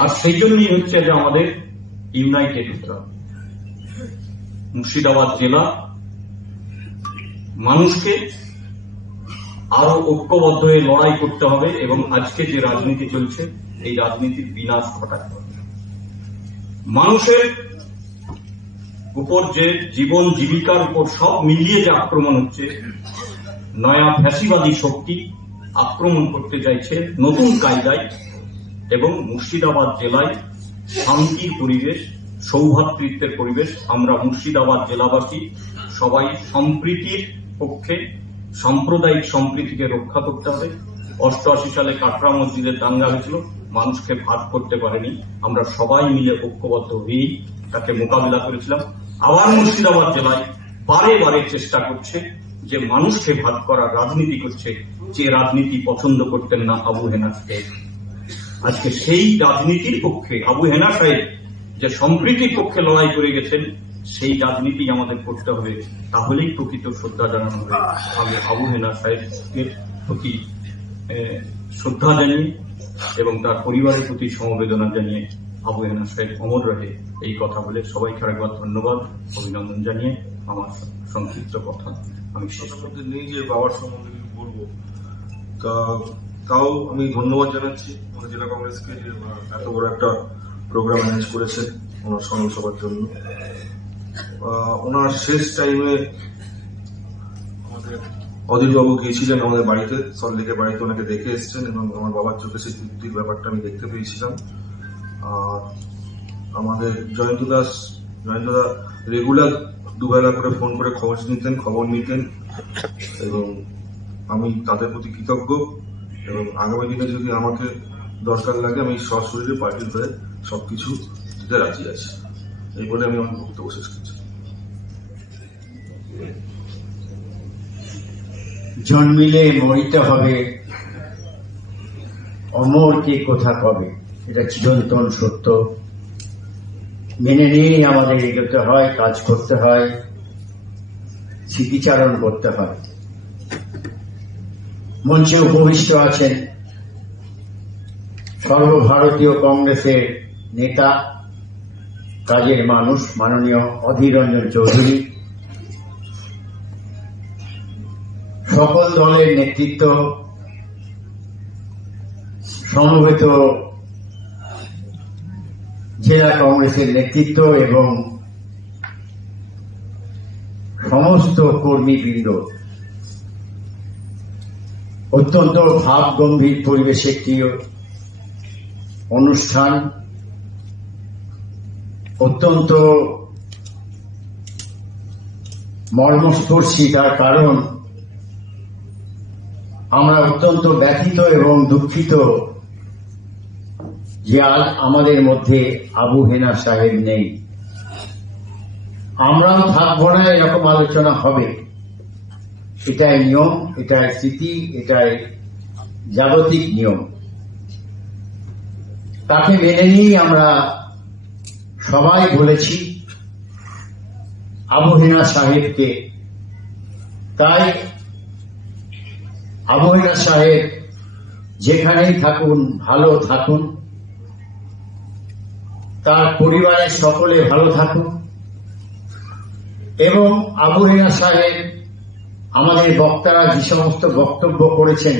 আর সেই জন্যই হচ্ছে যে আমাদের ইউনাইটেড হতে হবে। মুর্শিদাবাদ জেলা মানুষকে আরো ঐক্যবদ্ধ হয়ে লড়াই করতে হবে এবং আজকে যে রাজনীতি চলছে এই রাজনীতির বিনাশ ঘটাতে হবে। মানুষের উপর যে জীবন জীবিকার উপর সব মিলিয়ে যে আক্রমণ হচ্ছে, নয়া ফ্যাসিবাদী শক্তি আক্রমণ করতে চাইছে নতুন কায়দায়, এবং মুর্শিদাবাদ জেলায় শান্তির পরিবেশ, সৌভ্রাতৃত্বের পরিবেশ। আমরা মুর্শিদাবাদ জেলাবাসী সবাই সম্প্রীতির পক্ষে, সাম্প্রদায়িক সম্প্রীতিকে রক্ষা করতে হবে। 88 সালে কাটরা মসজিদের দাঙ্গা হয়েছিল, মানুষকে ভাগ করতে পারেনি, আমরা সবাই মিলে ঐক্যবদ্ধ হয়েই তাকে মোকাবিলা করেছিলাম। আবার মুর্শিদাবাদ জেলায় বারে বারে চেষ্টা করছে যে মানুষকে ভাগ করার রাজনীতি করছে, যে রাজনীতি পছন্দ করতেন না আবু হেনা সাহেব। আজকে সেই রাজনীতির পক্ষে আবু হেনা সাহেব যে সম্প্রীতির পক্ষে লড়াই করে গেছেন, সেই রাজনীতি আমাদের করতে হবে। তাহলেই প্রকৃত শ্রদ্ধা জানানো হবে। আমি আবু হেনা সাহেবের প্রতি শ্রদ্ধা জানিয়ে এবং তার পরিবারের প্রতি সমবেদনা জানিয়ে আবু হেনা সাহেব অমর রহে, এই কথা বলে সবাইকে আরেকবার ধন্যবাদ, অভিনন্দন জানিয়ে আমার সংক্ষিপ্ত কথা আমি শেষ করতে নেই। যে বাবার সম্বন্ধে বলবো, তাও আমি ধন্যবাদ জানাচ্ছি আমাদের জেলা কংগ্রেসকে যে এত বড় একটা প্রোগ্রাম অ্যারেঞ্জ করেছে ওনার স্মরণ সভার জন্য। ওনার শেষ টাইমে আমাদের অধীরবাবু গিয়েছিলেন আমাদের বাড়িতে, সল্টলেকের বাড়িতে ওনাকে দেখে এসছেন এবং আমার বাবার চোখে সেই তৃপ্তির ব্যাপারটা আমি দেখতে পেয়েছিলাম। আমাদের জয়ন্তদা রেগুলার দুবেলা করে ফোন করে খবর নিতেন এবং আমি তাদের প্রতি কৃতজ্ঞ। এবং আগামী দিনে যদি আমাকে দরকার লাগে আমি সশরীরে পার্টির হয়ে সবকিছু দিতে রাজি আছি। এই বলে আমি আমার বক্তব্য শেষ করছি। জন্মিলে মরিতে হবে, অমর কে কোথা কবে, এটা চিরন্তন সত্য। মেনে নিয়েই আমাদের এগোতে হয়, কাজ করতে হয়, স্মৃতিচারণ করতে হয়। মঞ্চে উপবিষ্ট আছেন সর্বভারতীয় কংগ্রেসের নেতা, কাজের মানুষ মাননীয় অধীর রঞ্জন চৌধুরী, সকল দলের নেতৃত্ব, সমবেত জেলা কংগ্রেসের নেতৃত্ব এবং সমস্ত কর্মীবৃন্দ, অত্যন্ত ভাবগম্ভীর পরিবেশে একটি অনুষ্ঠান, অত্যন্ত মর্মস্পর্শী। তার কারণ আমরা অত্যন্ত ব্যথিত এবং দুঃখিত যে আজ আমাদের মধ্যে আবু হেনা সাহেব নেই। আমরাও থাকবো না, এরকম আলোচনা হবে, এটাই নিয়ম, এটাই স্মৃতি, এটাই জাগতিক নিয়ম। তাকে মেনে নিয়েই আমরা সবাই বলেছি আবু হেনা সাহেবকে। তাই আবু হেনা সাহেব যেখানেই থাকুন ভালো থাকুন, তার পরিবারের সকলে ভালো থাকুন এবং আবু হেনা সাহেব আমাদের বক্তারা যে সমস্ত বক্তব্য করেছেন,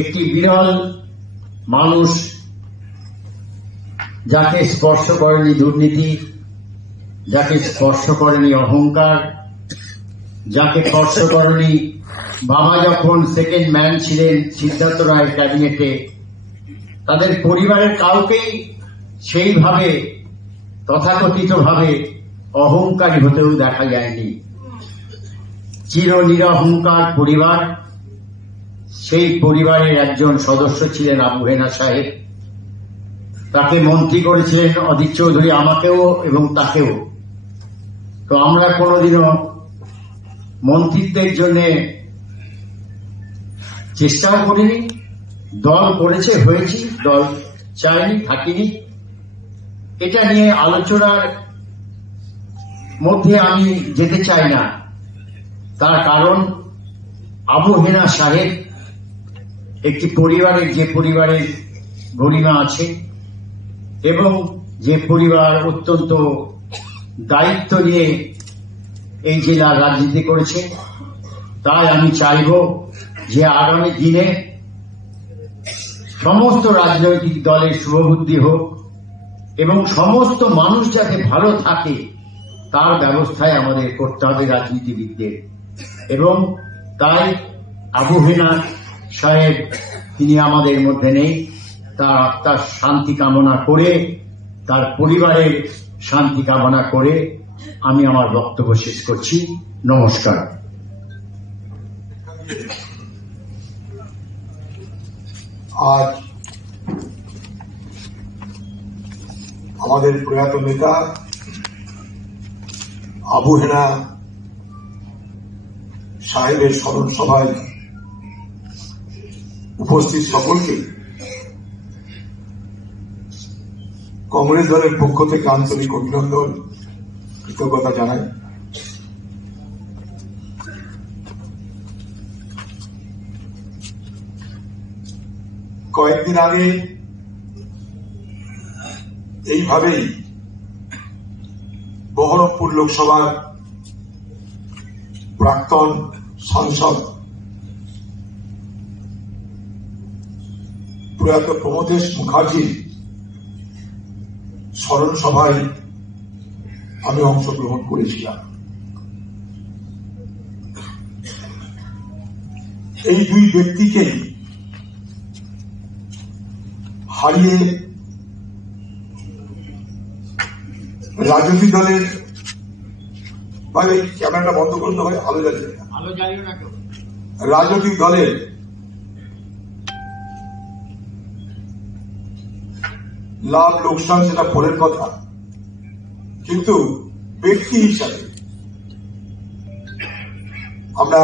একটি বিরল মানুষ, যাকে স্পর্শ করেনি দুর্নীতি, যাকে স্পর্শ করেনি অহংকার, যাকে স্পর্শ করেনি বাবা যখন সেকেন্ড ম্যান ছিলেন সিদ্ধার্থ রায়ের ক্যাবিনেটে, তাদের পরিবারের কাউকেই সেইভাবে তথাকথিতভাবে অহংকারী হতেও দেখা যায়নি। চির নিরহংকার পরিবার, সেই পরিবারের একজন সদস্য ছিলেন আবু হেনা সাহেব। তাকে মন্ত্রী করেছিলেন অধীর চৌধুরী, আমাকেও এবং তাকেও। তো আমরা কোনোদিনও মন্ত্রিত্বের জন্য চেষ্টাও করিনি। দল করেছে, হয়েছি, দল চাইনি, থাকিনি। এটা নিয়ে আলোচনার মধ্যে আমি যেতে চাই না। তার কারণ আবু হেনা সাহেব একটি পরিবারের, যে পরিবারের গরিমা আছে এবং যে পরিবার অত্যন্ত দায়িত্ব নিয়ে এই জেলার রাজনীতি করেছে, তাই আমি চাইব যে আগামী দিনে সমস্ত রাজনৈতিক দলের শুভবুদ্ধি হোক এবং সমস্ত মানুষ যাতে ভালো থাকে তার ব্যবস্থায় আমাদের করতে হবে রাজনীতিবিদদের। এবং তাই আবু হেনা সাহেব তিনি আমাদের মধ্যে নেই, তার আত্মার শান্তি কামনা করে, তার পরিবারের শান্তি কামনা করে আমি আমার বক্তব্য শেষ করছি। নমস্কার। আজ আমাদের প্রয়াত নেতা আবু হেনা সাহেবের স্মরণ সভায় উপস্থিত সকলকে কংগ্রেস দলের পক্ষ থেকে আন্তরিক অভিনন্দন, কৃতজ্ঞতা জানাই। কয়েকদিন আগে এইভাবেই বহরমপুর লোকসভার প্রাক্তন সাংসদ প্রয়াত প্রমোদেশ মুখার্জির স্মরণ সভায় আমি অংশগ্রহণ করেছিলাম। এই দুই ব্যক্তিকে হারিয়ে রাজনৈতিক দলের ক্যামেরাটা বন্ধ করতে হয়, আলো জ্বালিয়ে না, রাজনৈতিক দলের লাভ লোকসান সেটা পরের কথা, কিন্তু ব্যক্তি হিসাবে আমরা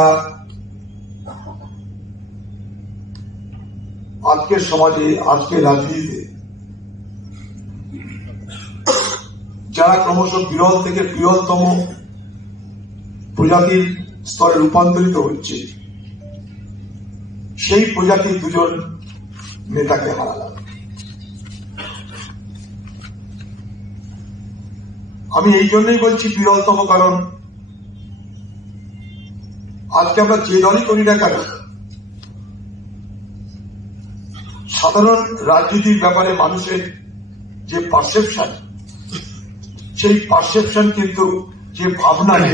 আজকের সমাজে, আজকের রাজনীতিতে যারা ক্রমশ বিরল থেকে বিরলতম প্রজাতির স্তরে রূপান্তরিত হচ্ছে, সেই প্রজাতির দুজন নেতাকে হারালাম। আমি এই জন্যই বলছি বিরলতম, কারণ আজকে আমরা যে দলই করি না কেন, সাধারণ রাজনীতির ব্যাপারে মানুষের যে পারসেপশন, সেই পারসেপশন কিন্তু যে ভাবনায়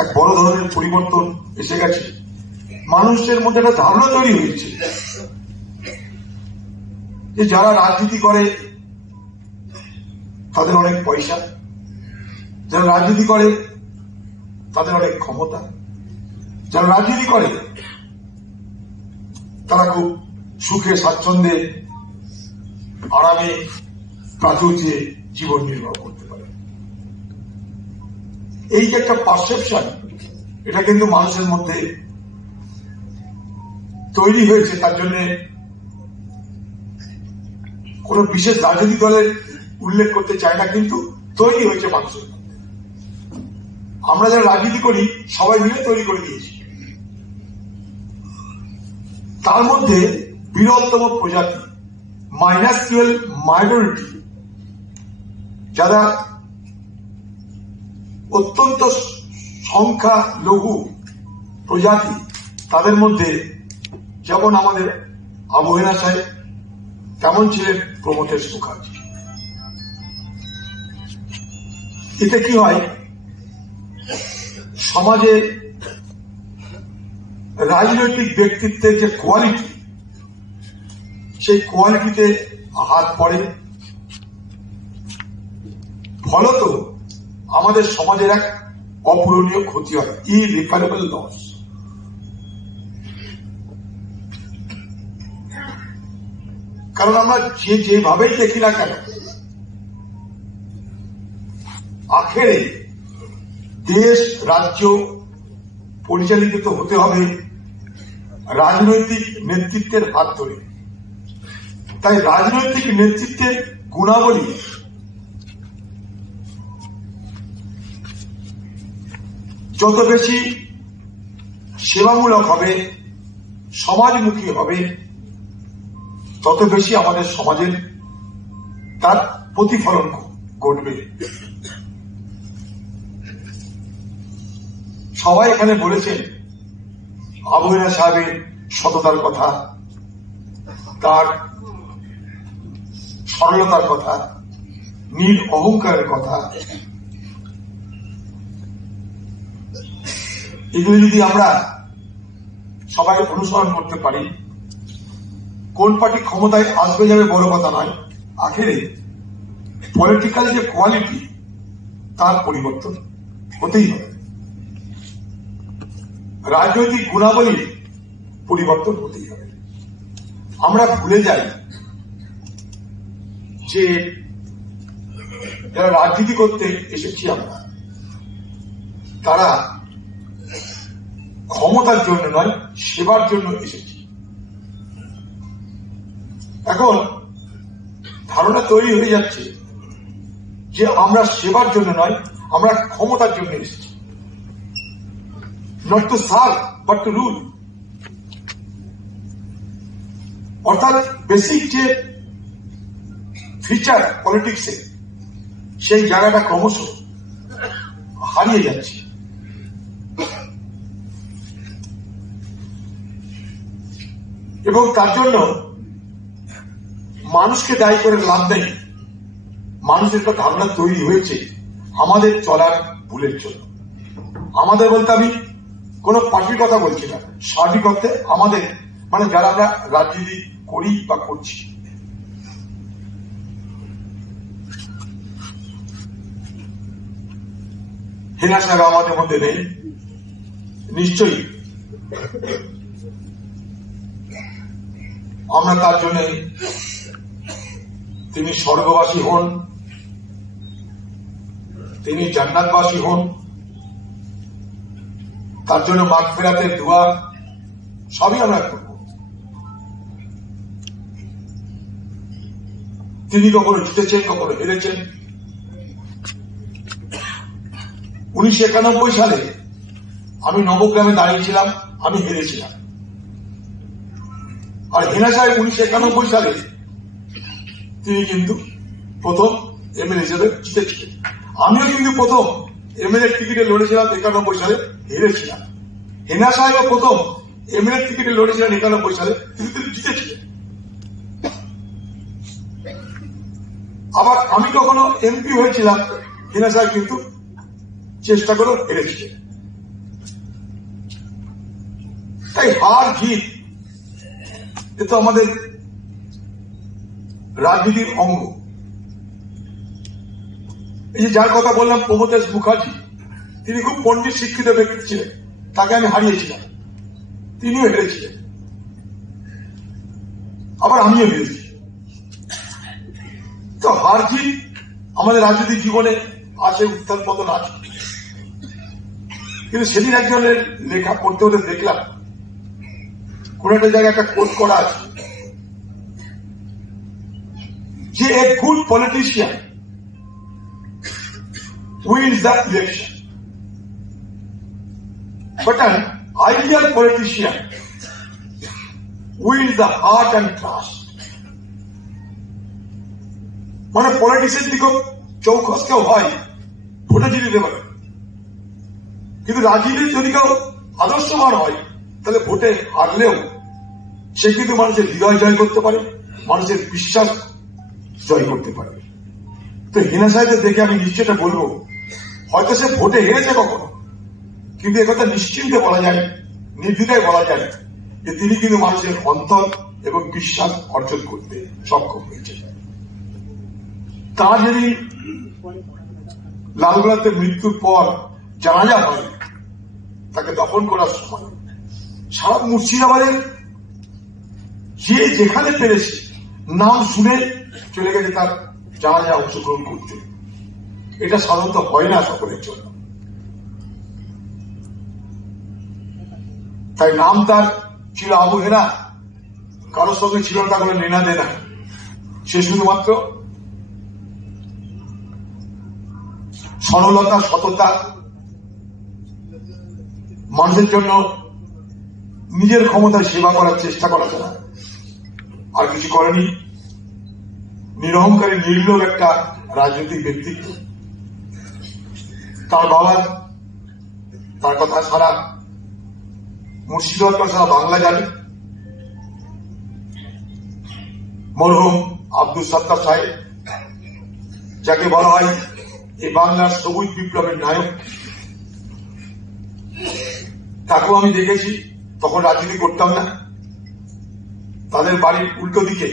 এক বড় ধরনের পরিবর্তন এসে গেছে। মানুষের মধ্যে একটা ধারণা তৈরি হয়েছে যে যারা রাজনীতি করে তাদের অনেক পয়সা, যারা রাজনীতি করে তাদের অনেক ক্ষমতা, যারা রাজনীতি করে তারা খুব সুখে স্বাচ্ছন্দ্যে আরামে প্রাচুর্যে জীবন নির্বাহ করতে পারে। এই যে একটা পারসেপশন, এটা কিন্তু মানুষের মধ্যে তৈরি হয়েছে। তার জন্য কোন বিশেষ রাজনৈতিক দলের উল্লেখ করতে চাই না, কিন্তু তৈরি হয়েছে মানুষের মধ্যে। আমরা যারা রাজনীতি করি সবাই মিলে তৈরি করে দিয়েছি। তার মধ্যে বিরলতম প্রজাতি, মাইনরিটি, মাইনরিটি, যারা অত্যন্ত সংখ্যা লঘু প্রজাতি, তাদের মধ্যে যেমন আমাদের আবু হেনা সাহেব, তেমন ছিলেন প্রমথেশ মুখার্জি। এতে কি হয়, সমাজে রাজনৈতিক ব্যক্তিত্বের যে কোয়ালিটি, সেই কোয়ালিটিতে হাত পড়ে। ফলত আমাদের সমাজের এক অপূরণীয় ক্ষতি হয়, ইররিপারেবল লস। কারণ আমরা যেভাবেই দেখি না কেন, আখেরে দেশ রাজ্য পরিচালিত হতে হবে রাজনৈতিক নেতৃত্বের হাত ধরে। তাই রাজনৈতিক নেতৃত্বের গুণাবলী যত বেশি সেবামূলক হবে, সমাজমুখী হবে, তত বেশি আমাদের সমাজের তার প্রতিফলন ঘটবে। সবাই এখানে বলেছেন আবু হেনা সাহেবের সততার কথা, তার সরলতার কথা, নীল অহংকারের কথা। এগুলো যদি আমরা সবাই অনুসরণ করতে পারি, কোন পার্টি ক্ষমতায় আসবে যাবে বড় কথা নয়, আখেরে পলিটিক্যাল যে কোয়ালিটি তার পরিবর্তন হতেই হবে, রাজনৈতিক গুণাবলীর পরিবর্তন হতেই হবে। আমরা ভুলে যাই যে যারা রাজনীতি করতে এসেছি আমরা, তারা ক্ষমতার জন্য নয়, সেবার জন্য এসেছি। এখন ধারণা তৈরি হয়ে যাচ্ছে যে আমরা সেবার জন্য নয়, আমরা ক্ষমতার জন্য এসেছি। Not to serve but to rule. অর্থাৎ বেসিক যে ফিচার পলিটিক্সে, সেই জায়গাটা ক্রমশ হারিয়ে যাচ্ছে। এবং তার জন্য মানুষকে দায়ী করে লাভ নেই। মানুষের একটা ধারণা তৈরি হয়েছে আমাদের চলার ভুলের জন্য। আমাদের বলতে আমি কোন পার্টির কথা বলছি না, সার্বিক অর্থে আমাদের, মানে যারা আমরা রাজনীতি করি বা করছি। হেনা সাহেব আমাদের মধ্যে নেই, নিশ্চয়ই আমরা তার জন্য তিনি স্বর্গবাসী হন, তিনি জান্নাতবাসী হন, তার জন্য মাগফিরাতের দোয়া সবই আমরা করব। তিনি কখনো জিতেছেন, কখনো হেরেছেন। 1991 সালে আমি নবগ্রামে দাঁড়িয়েছিলাম, আমি হেরেছিলাম। আর হেনা সাহেব 1991 সালে তিনি কিন্তু প্রথম এমএলএ হিসেবে জিতেছিলেন। আমিও কিন্তু প্রথম এমএলএ টিকিটে লড়েছিলাম 91 সালে, হেরেছিলাম। হেনা সাহেবও প্রথম এমএলএ টিকিটে লড়েছিলেন 91 সালে, কিন্তু তিনি জিতেছিলেন। আবার আমি কখনো এমপি হয়েছিলাম, হেনা সাহেব কিন্তু চেষ্টা করে হেরেছিলেন। তাই হার জিত এ তো আমাদের রাজনীতির অঙ্গ। এই যে যার কথা বললাম প্রমোদেশ মুখার্জি, তিনি খুব পণ্ডিত শিক্ষিত ব্যক্তি ছিলেন, তাকে আমি হারিয়েছিলাম, তিনিও হেরেছিলেন, আবার আমিও হেরেছি। তো হার জিত আমাদের রাজনৈতিক জীবনে আছে, উত্থান পতন আছে। কিন্তু সেদিন একজনের লেখা পড়তে হতে দেখলাম, কোন একটা জায়গায় একটা কোট করা আছে যে a good politician wins the election, but an ideal politician wins the heart and trust. মানে পলিটিক্সের দিকেও চৌখস কেউ হয়, ভোটে জিতে দিতে পারে, কিন্তু রাজনীতির যদি কেউ আদর্শবান হয় তাহলে ভোটে হারলেও সে কিন্তু মানুষের হৃদয় জয় করতে পারে, মানুষের বিশ্বাস জয় করতে পারে। তো হেনা সাহেবদের দেখে আমি নিশ্চয়টা বলবো, হয়তো সে ভোটে হেরেছে কখনো, কিন্তু একথা নিশ্চিন্তে বলা যায়, নির্দ্বিধায় বলা যায় যে তিনি কিন্তু মানুষের অন্তর এবং বিশ্বাস অর্জন করতে সক্ষম হয়েছে। তার যদি লালগোলাতে মৃত্যুর পর জানাজা হয়, তাকে দফন করার সময় সারা মুর্শিদাবাদের যে যেখানে পেরেছে নাম শুনে চলে গেছে তার জানাজা অংশগ্রহণ করতে। এটা সাধারণত হয় না সকলের জন্য। তাই নাম তার ছিল আবু হেনা, কারোর সঙ্গে ছিল না কোনো লেনা দেনা। সে শুধুমাত্র সরলতা, সততা, মানুষের জন্য নিজের ক্ষমতায় সেবা করার চেষ্টা করা ছাড়া আর কিছু করেনি। নিরহংকারী নির্লোভ একটা রাজনৈতিক ব্যক্তিত্ব। তার বাবা, তার কথা সারা মুর্শিদাবাদ সারা বাংলা জানে। মরহুম আব্দুল সত্তার সাহেব, যাকে বলা হয় এই বাংলার সবুজ বিপ্লবের নায়ক, তাকেও আমি দেখেছি, তখন রাজনীতি করতাম না। তাদের বাড়ির উল্টো দিকে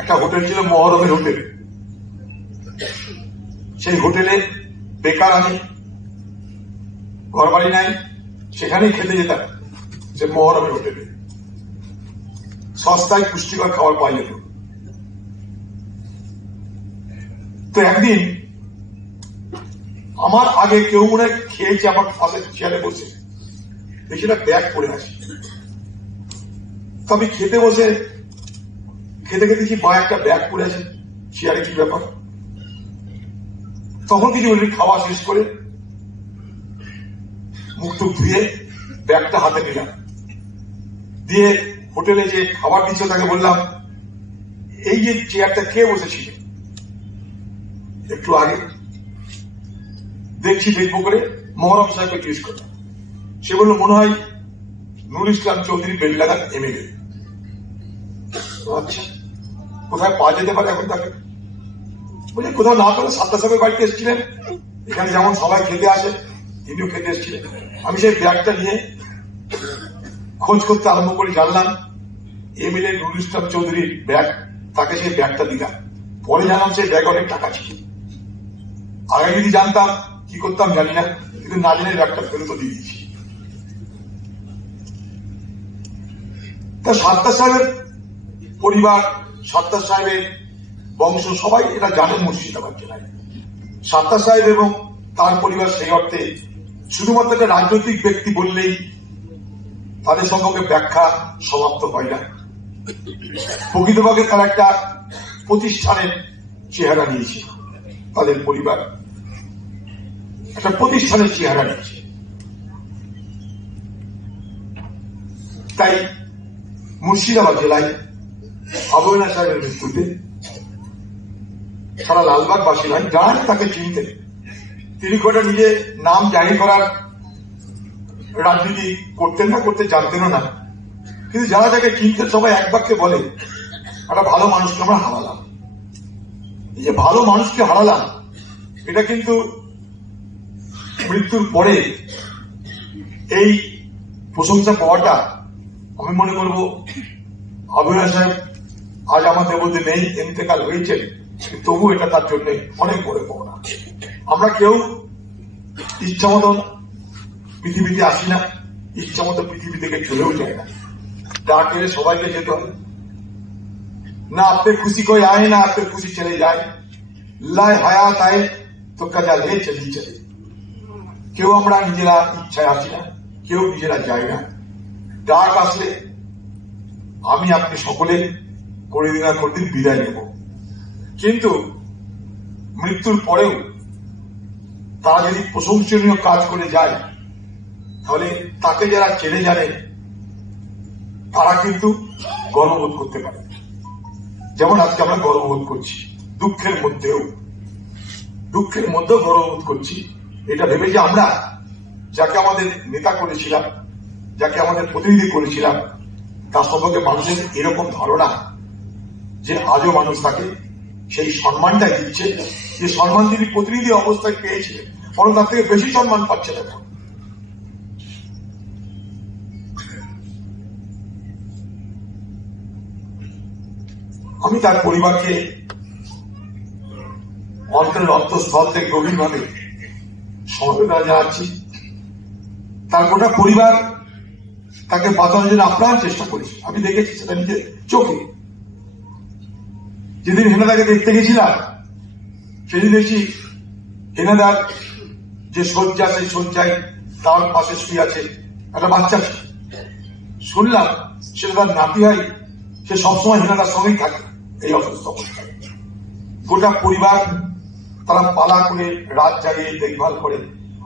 একটা হোটেল ছিল, মহরমের হোটেল। সেই হোটেলে বেকার আমি, ঘর বাড়ি নাই, সেখানেই খেতে যেতাম, সে মহরমের হোটেলে। সস্তায় পুষ্টিকর খাবার পাওয়া যেত। তো একদিন আমার আগে কেউ মনে হয় খেয়েছে, আমার পাশে চেয়ারে বসে দেখি না ব্যাগ পড়ে আসি। তো আমি খেতে বসে খেতে খেতে দেখি মা একটা ব্যাগ পড়ে আছে চেয়ারে, কি ব্যাপার? তখন কিছু খাওয়া শেষ করে মুখ টুক ধুয়ে ব্যাগটা হাতে নিলাম, দিয়ে হোটেলে যে খাবার দিচ্ছ তাকে বললাম, এই যে চেয়ারটা কে বসেছিল একটু আগে? দেখছি দেখবো করে মহরম সাহেবকে জিজ্ঞেস করলাম। সে বলল, মনে হয় নুর ইসলাম চৌধুরী বেলডাঙ্গার এমএলএ। আচ্ছা, কোথায় পাওয়া যেতে পারে এখন তাকে? বলে কোথাও না পেলে সাত্তা সাহেবের বাড়িতে এসেছিলেন, এখানে যেমন সবাই খেতে আসে তিনিও খেতে এসেছিলেন। আমি সেই ব্যাগটা নিয়ে খোঁজ করতে আরম্ভ করে জানলাম এমএলএ নুর ইসলাম চৌধুরীর ব্যাগ। তাকে সেই ব্যাগটা দিলাম। পরে জানলাম সেই ব্যাগ অনেক টাকা ছিল। আগে যদি জানতাম কি করতাম জানি না, কিন্তু না জেনে ব্যাগটা ফেরত দিয়ে দিয়েছি। তা সাত্তার সাহেবের পরিবার, সাত্তার সাহেবের বংশ সবাই এটা জানেন মুর্শিদাবাদ জেলায়। সাত্তার সাহেব এবং তার পরিবার সেই অর্থে শুধুমাত্র একটা রাজনৈতিক ব্যক্তি বললেই তাদের সম্পর্কে ব্যাখ্যা সমাপ্ত হয় না। প্রকৃতপক্ষে তারা একটা প্রতিষ্ঠানের চেহারা নিয়েছে, তাদের পরিবার একটা প্রতিষ্ঠানের চেহারা নিয়েছে। তাই মুর্শিদাবাদ জেলায় আবুহেনা সাহেবের মৃত্যুতে সারা লালবাগবাসী নয়, যারা তাকে চিনতেন, তিনি গোটা নিজে নাম জারি করার রাজনীতি করতেন না, করতে জানতেনও না, কিন্তু যারা যাকে চিনতেন সবাই এক বাক্যে বলে একটা ভালো মানুষকে আমরা হারালাম। এই যে ভালো মানুষকে হারালাম, এটা কিন্তু মৃত্যুর পরে এই প্রশংসা পাওয়াটা আমি মনে করব আবুহেনা সাহেব আজ আমাদের মধ্যে নেই, ইন্তেকাল হয়েছেন, তবু এটা তার জন্য অনেক বড় পাওনা। আমরা কেউ ইচ্ছা মতন পৃথিবীতে আসি না, ইচ্ছা মতো পৃথিবী থেকে চলেও যায় না, ডাক এলে সবাইকে যেতে হয় না। আপনি খুশি করে আয় না, আপনি খুশি চলে যায়, লায় হায়াত আয় তো কাজা লে চলি চলে। কেউ আমরা নিজেরা ইচ্ছায় আসি না, কেউ নিজেরা যাই না। ডাক আসলে আমি আপনি সকলে কোনদিন না কোনদিন বিদায় নেব, কিন্তু মৃত্যুর পরেও তারা যদি প্রশংসনীয় কাজ করে যায়, তাহলে তাকে যারা চেনে জানে তারা কিন্তু গর্ববোধ করতে পারে। যেমন আজকে আমরা গর্ববোধ করছি, দুঃখের মধ্যেও গর্ববোধ করছি, এটা ভেবে যে আমরা যাকে আমাদের নেতা করেছিলাম, যাকে আমাদের প্রতিনিধি করেছিলাম, তার সম্পর্কে মানুষের এরকম ধারণা যে আজও মানুষ তাকে সেই সম্মানটাই দিচ্ছে, যে সম্মান তিনি প্রতিনিধি অবস্থায় পেয়েছিলেন, বরং তার থেকে বেশি সম্মান পাচ্ছে না। আমি তার পরিবারকে অন্তরের অন্তঃস্থল থেকে গভীরভাবে সমবেদনা জানাচ্ছি। তার গোটা পরিবার তাকে বাঁচানোর জন্য আপ্রাণ চেষ্টা করেছে, আমি দেখেছি সেটা নিজের চোখে। যেদিন হেনাদাকে দেখতে গেছিলাম সেদিন দেখছি হেনাদার যে শয্যা, সেই শয্যায় তার পাশে শুয়ে আছে একটা বাচ্চা। শুনলাম সেটা তার নাতি হয়, সে সবসময় হেনাদার সঙ্গেই থাকে এই অসুস্থ অবস্থায়। গোটা পরিবার তারা পালা করে রাত জাগিয়ে দেখভাল করে,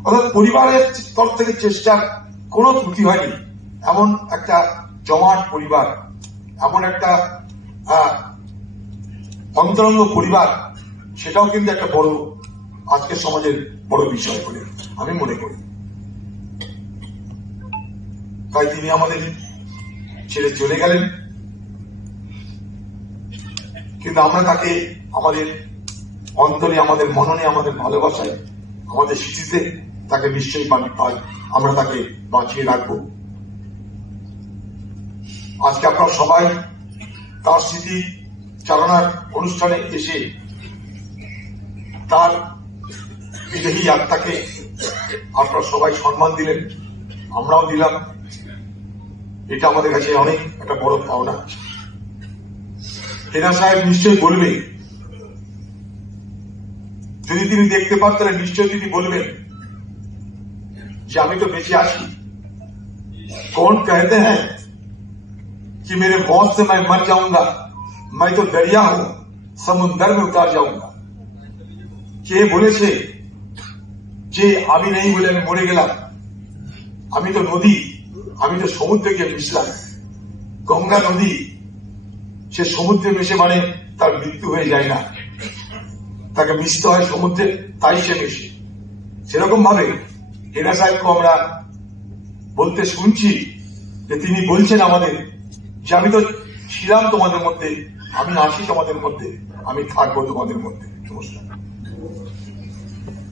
অর্থাৎ পরিবারের তরফ থেকে চেষ্টার কোনো ত্রুটি হয়নি। এমন একটা জমাট পরিবার, এমন একটা অন্তরঙ্গ পরিবার, সেটাও কিন্তু একটা বড় আজকের সমাজের বড় বিষয় বলে আমি মনে করি। তাই তিনি আমাদের ছেড়ে চলে গেলেন, কিন্তু আমরা তাকে আমাদের অন্তরে, আমাদের মননে, আমাদের ভালোবাসায়, আমাদের স্মৃতিতে তাকে নিশ্চয়ই পাই, আমরা তাকে বাঁচিয়ে রাখব। আজকে আপনারা সবাই তার স্মৃতি চালনার অনুষ্ঠানে এসে তার বিদেহী আত্মাকে আপনারা সবাই সম্মান দিলেন, আমরাও দিলাম। এটা আমাদের কাছে অনেক একটা বড় পাওনা। হেনা সাহেব নিশ্চয়ই বলবে, যদি তিনি দেখতে পান তাহলে নিশ্চয়ই তিনি বলবেন যে আমি তো বেঁচে আছি। कौन कहते हैं कि मेरे मौत से मैं मर जाऊंगा, मैं तो दरिया हूं, समुद्र में उतार जाऊंगा। কে বলেছে যে আমি নেই বলে আমি মরে গেলাম? আমি তো নদী, আমি তো সমুদ্রে গিয়ে মিশলাম। গঙ্গা নদী, সে সমুদ্রে মিশে মানে তার মৃত্যু হয়ে যায় না, তাকে মিশতে হয় সমুদ্রে, তাই সে মিশে। সেরকম ভাবে হেনা সাহেবকে আমরা বলতে শুনছি যে তিনি বলছেন আমাদের যে আমি তো ছিলাম তোমাদের মধ্যে, আমি আছি তোমাদের মধ্যে, আমি থাকবো তোমাদের মধ্যে। নমস্কার।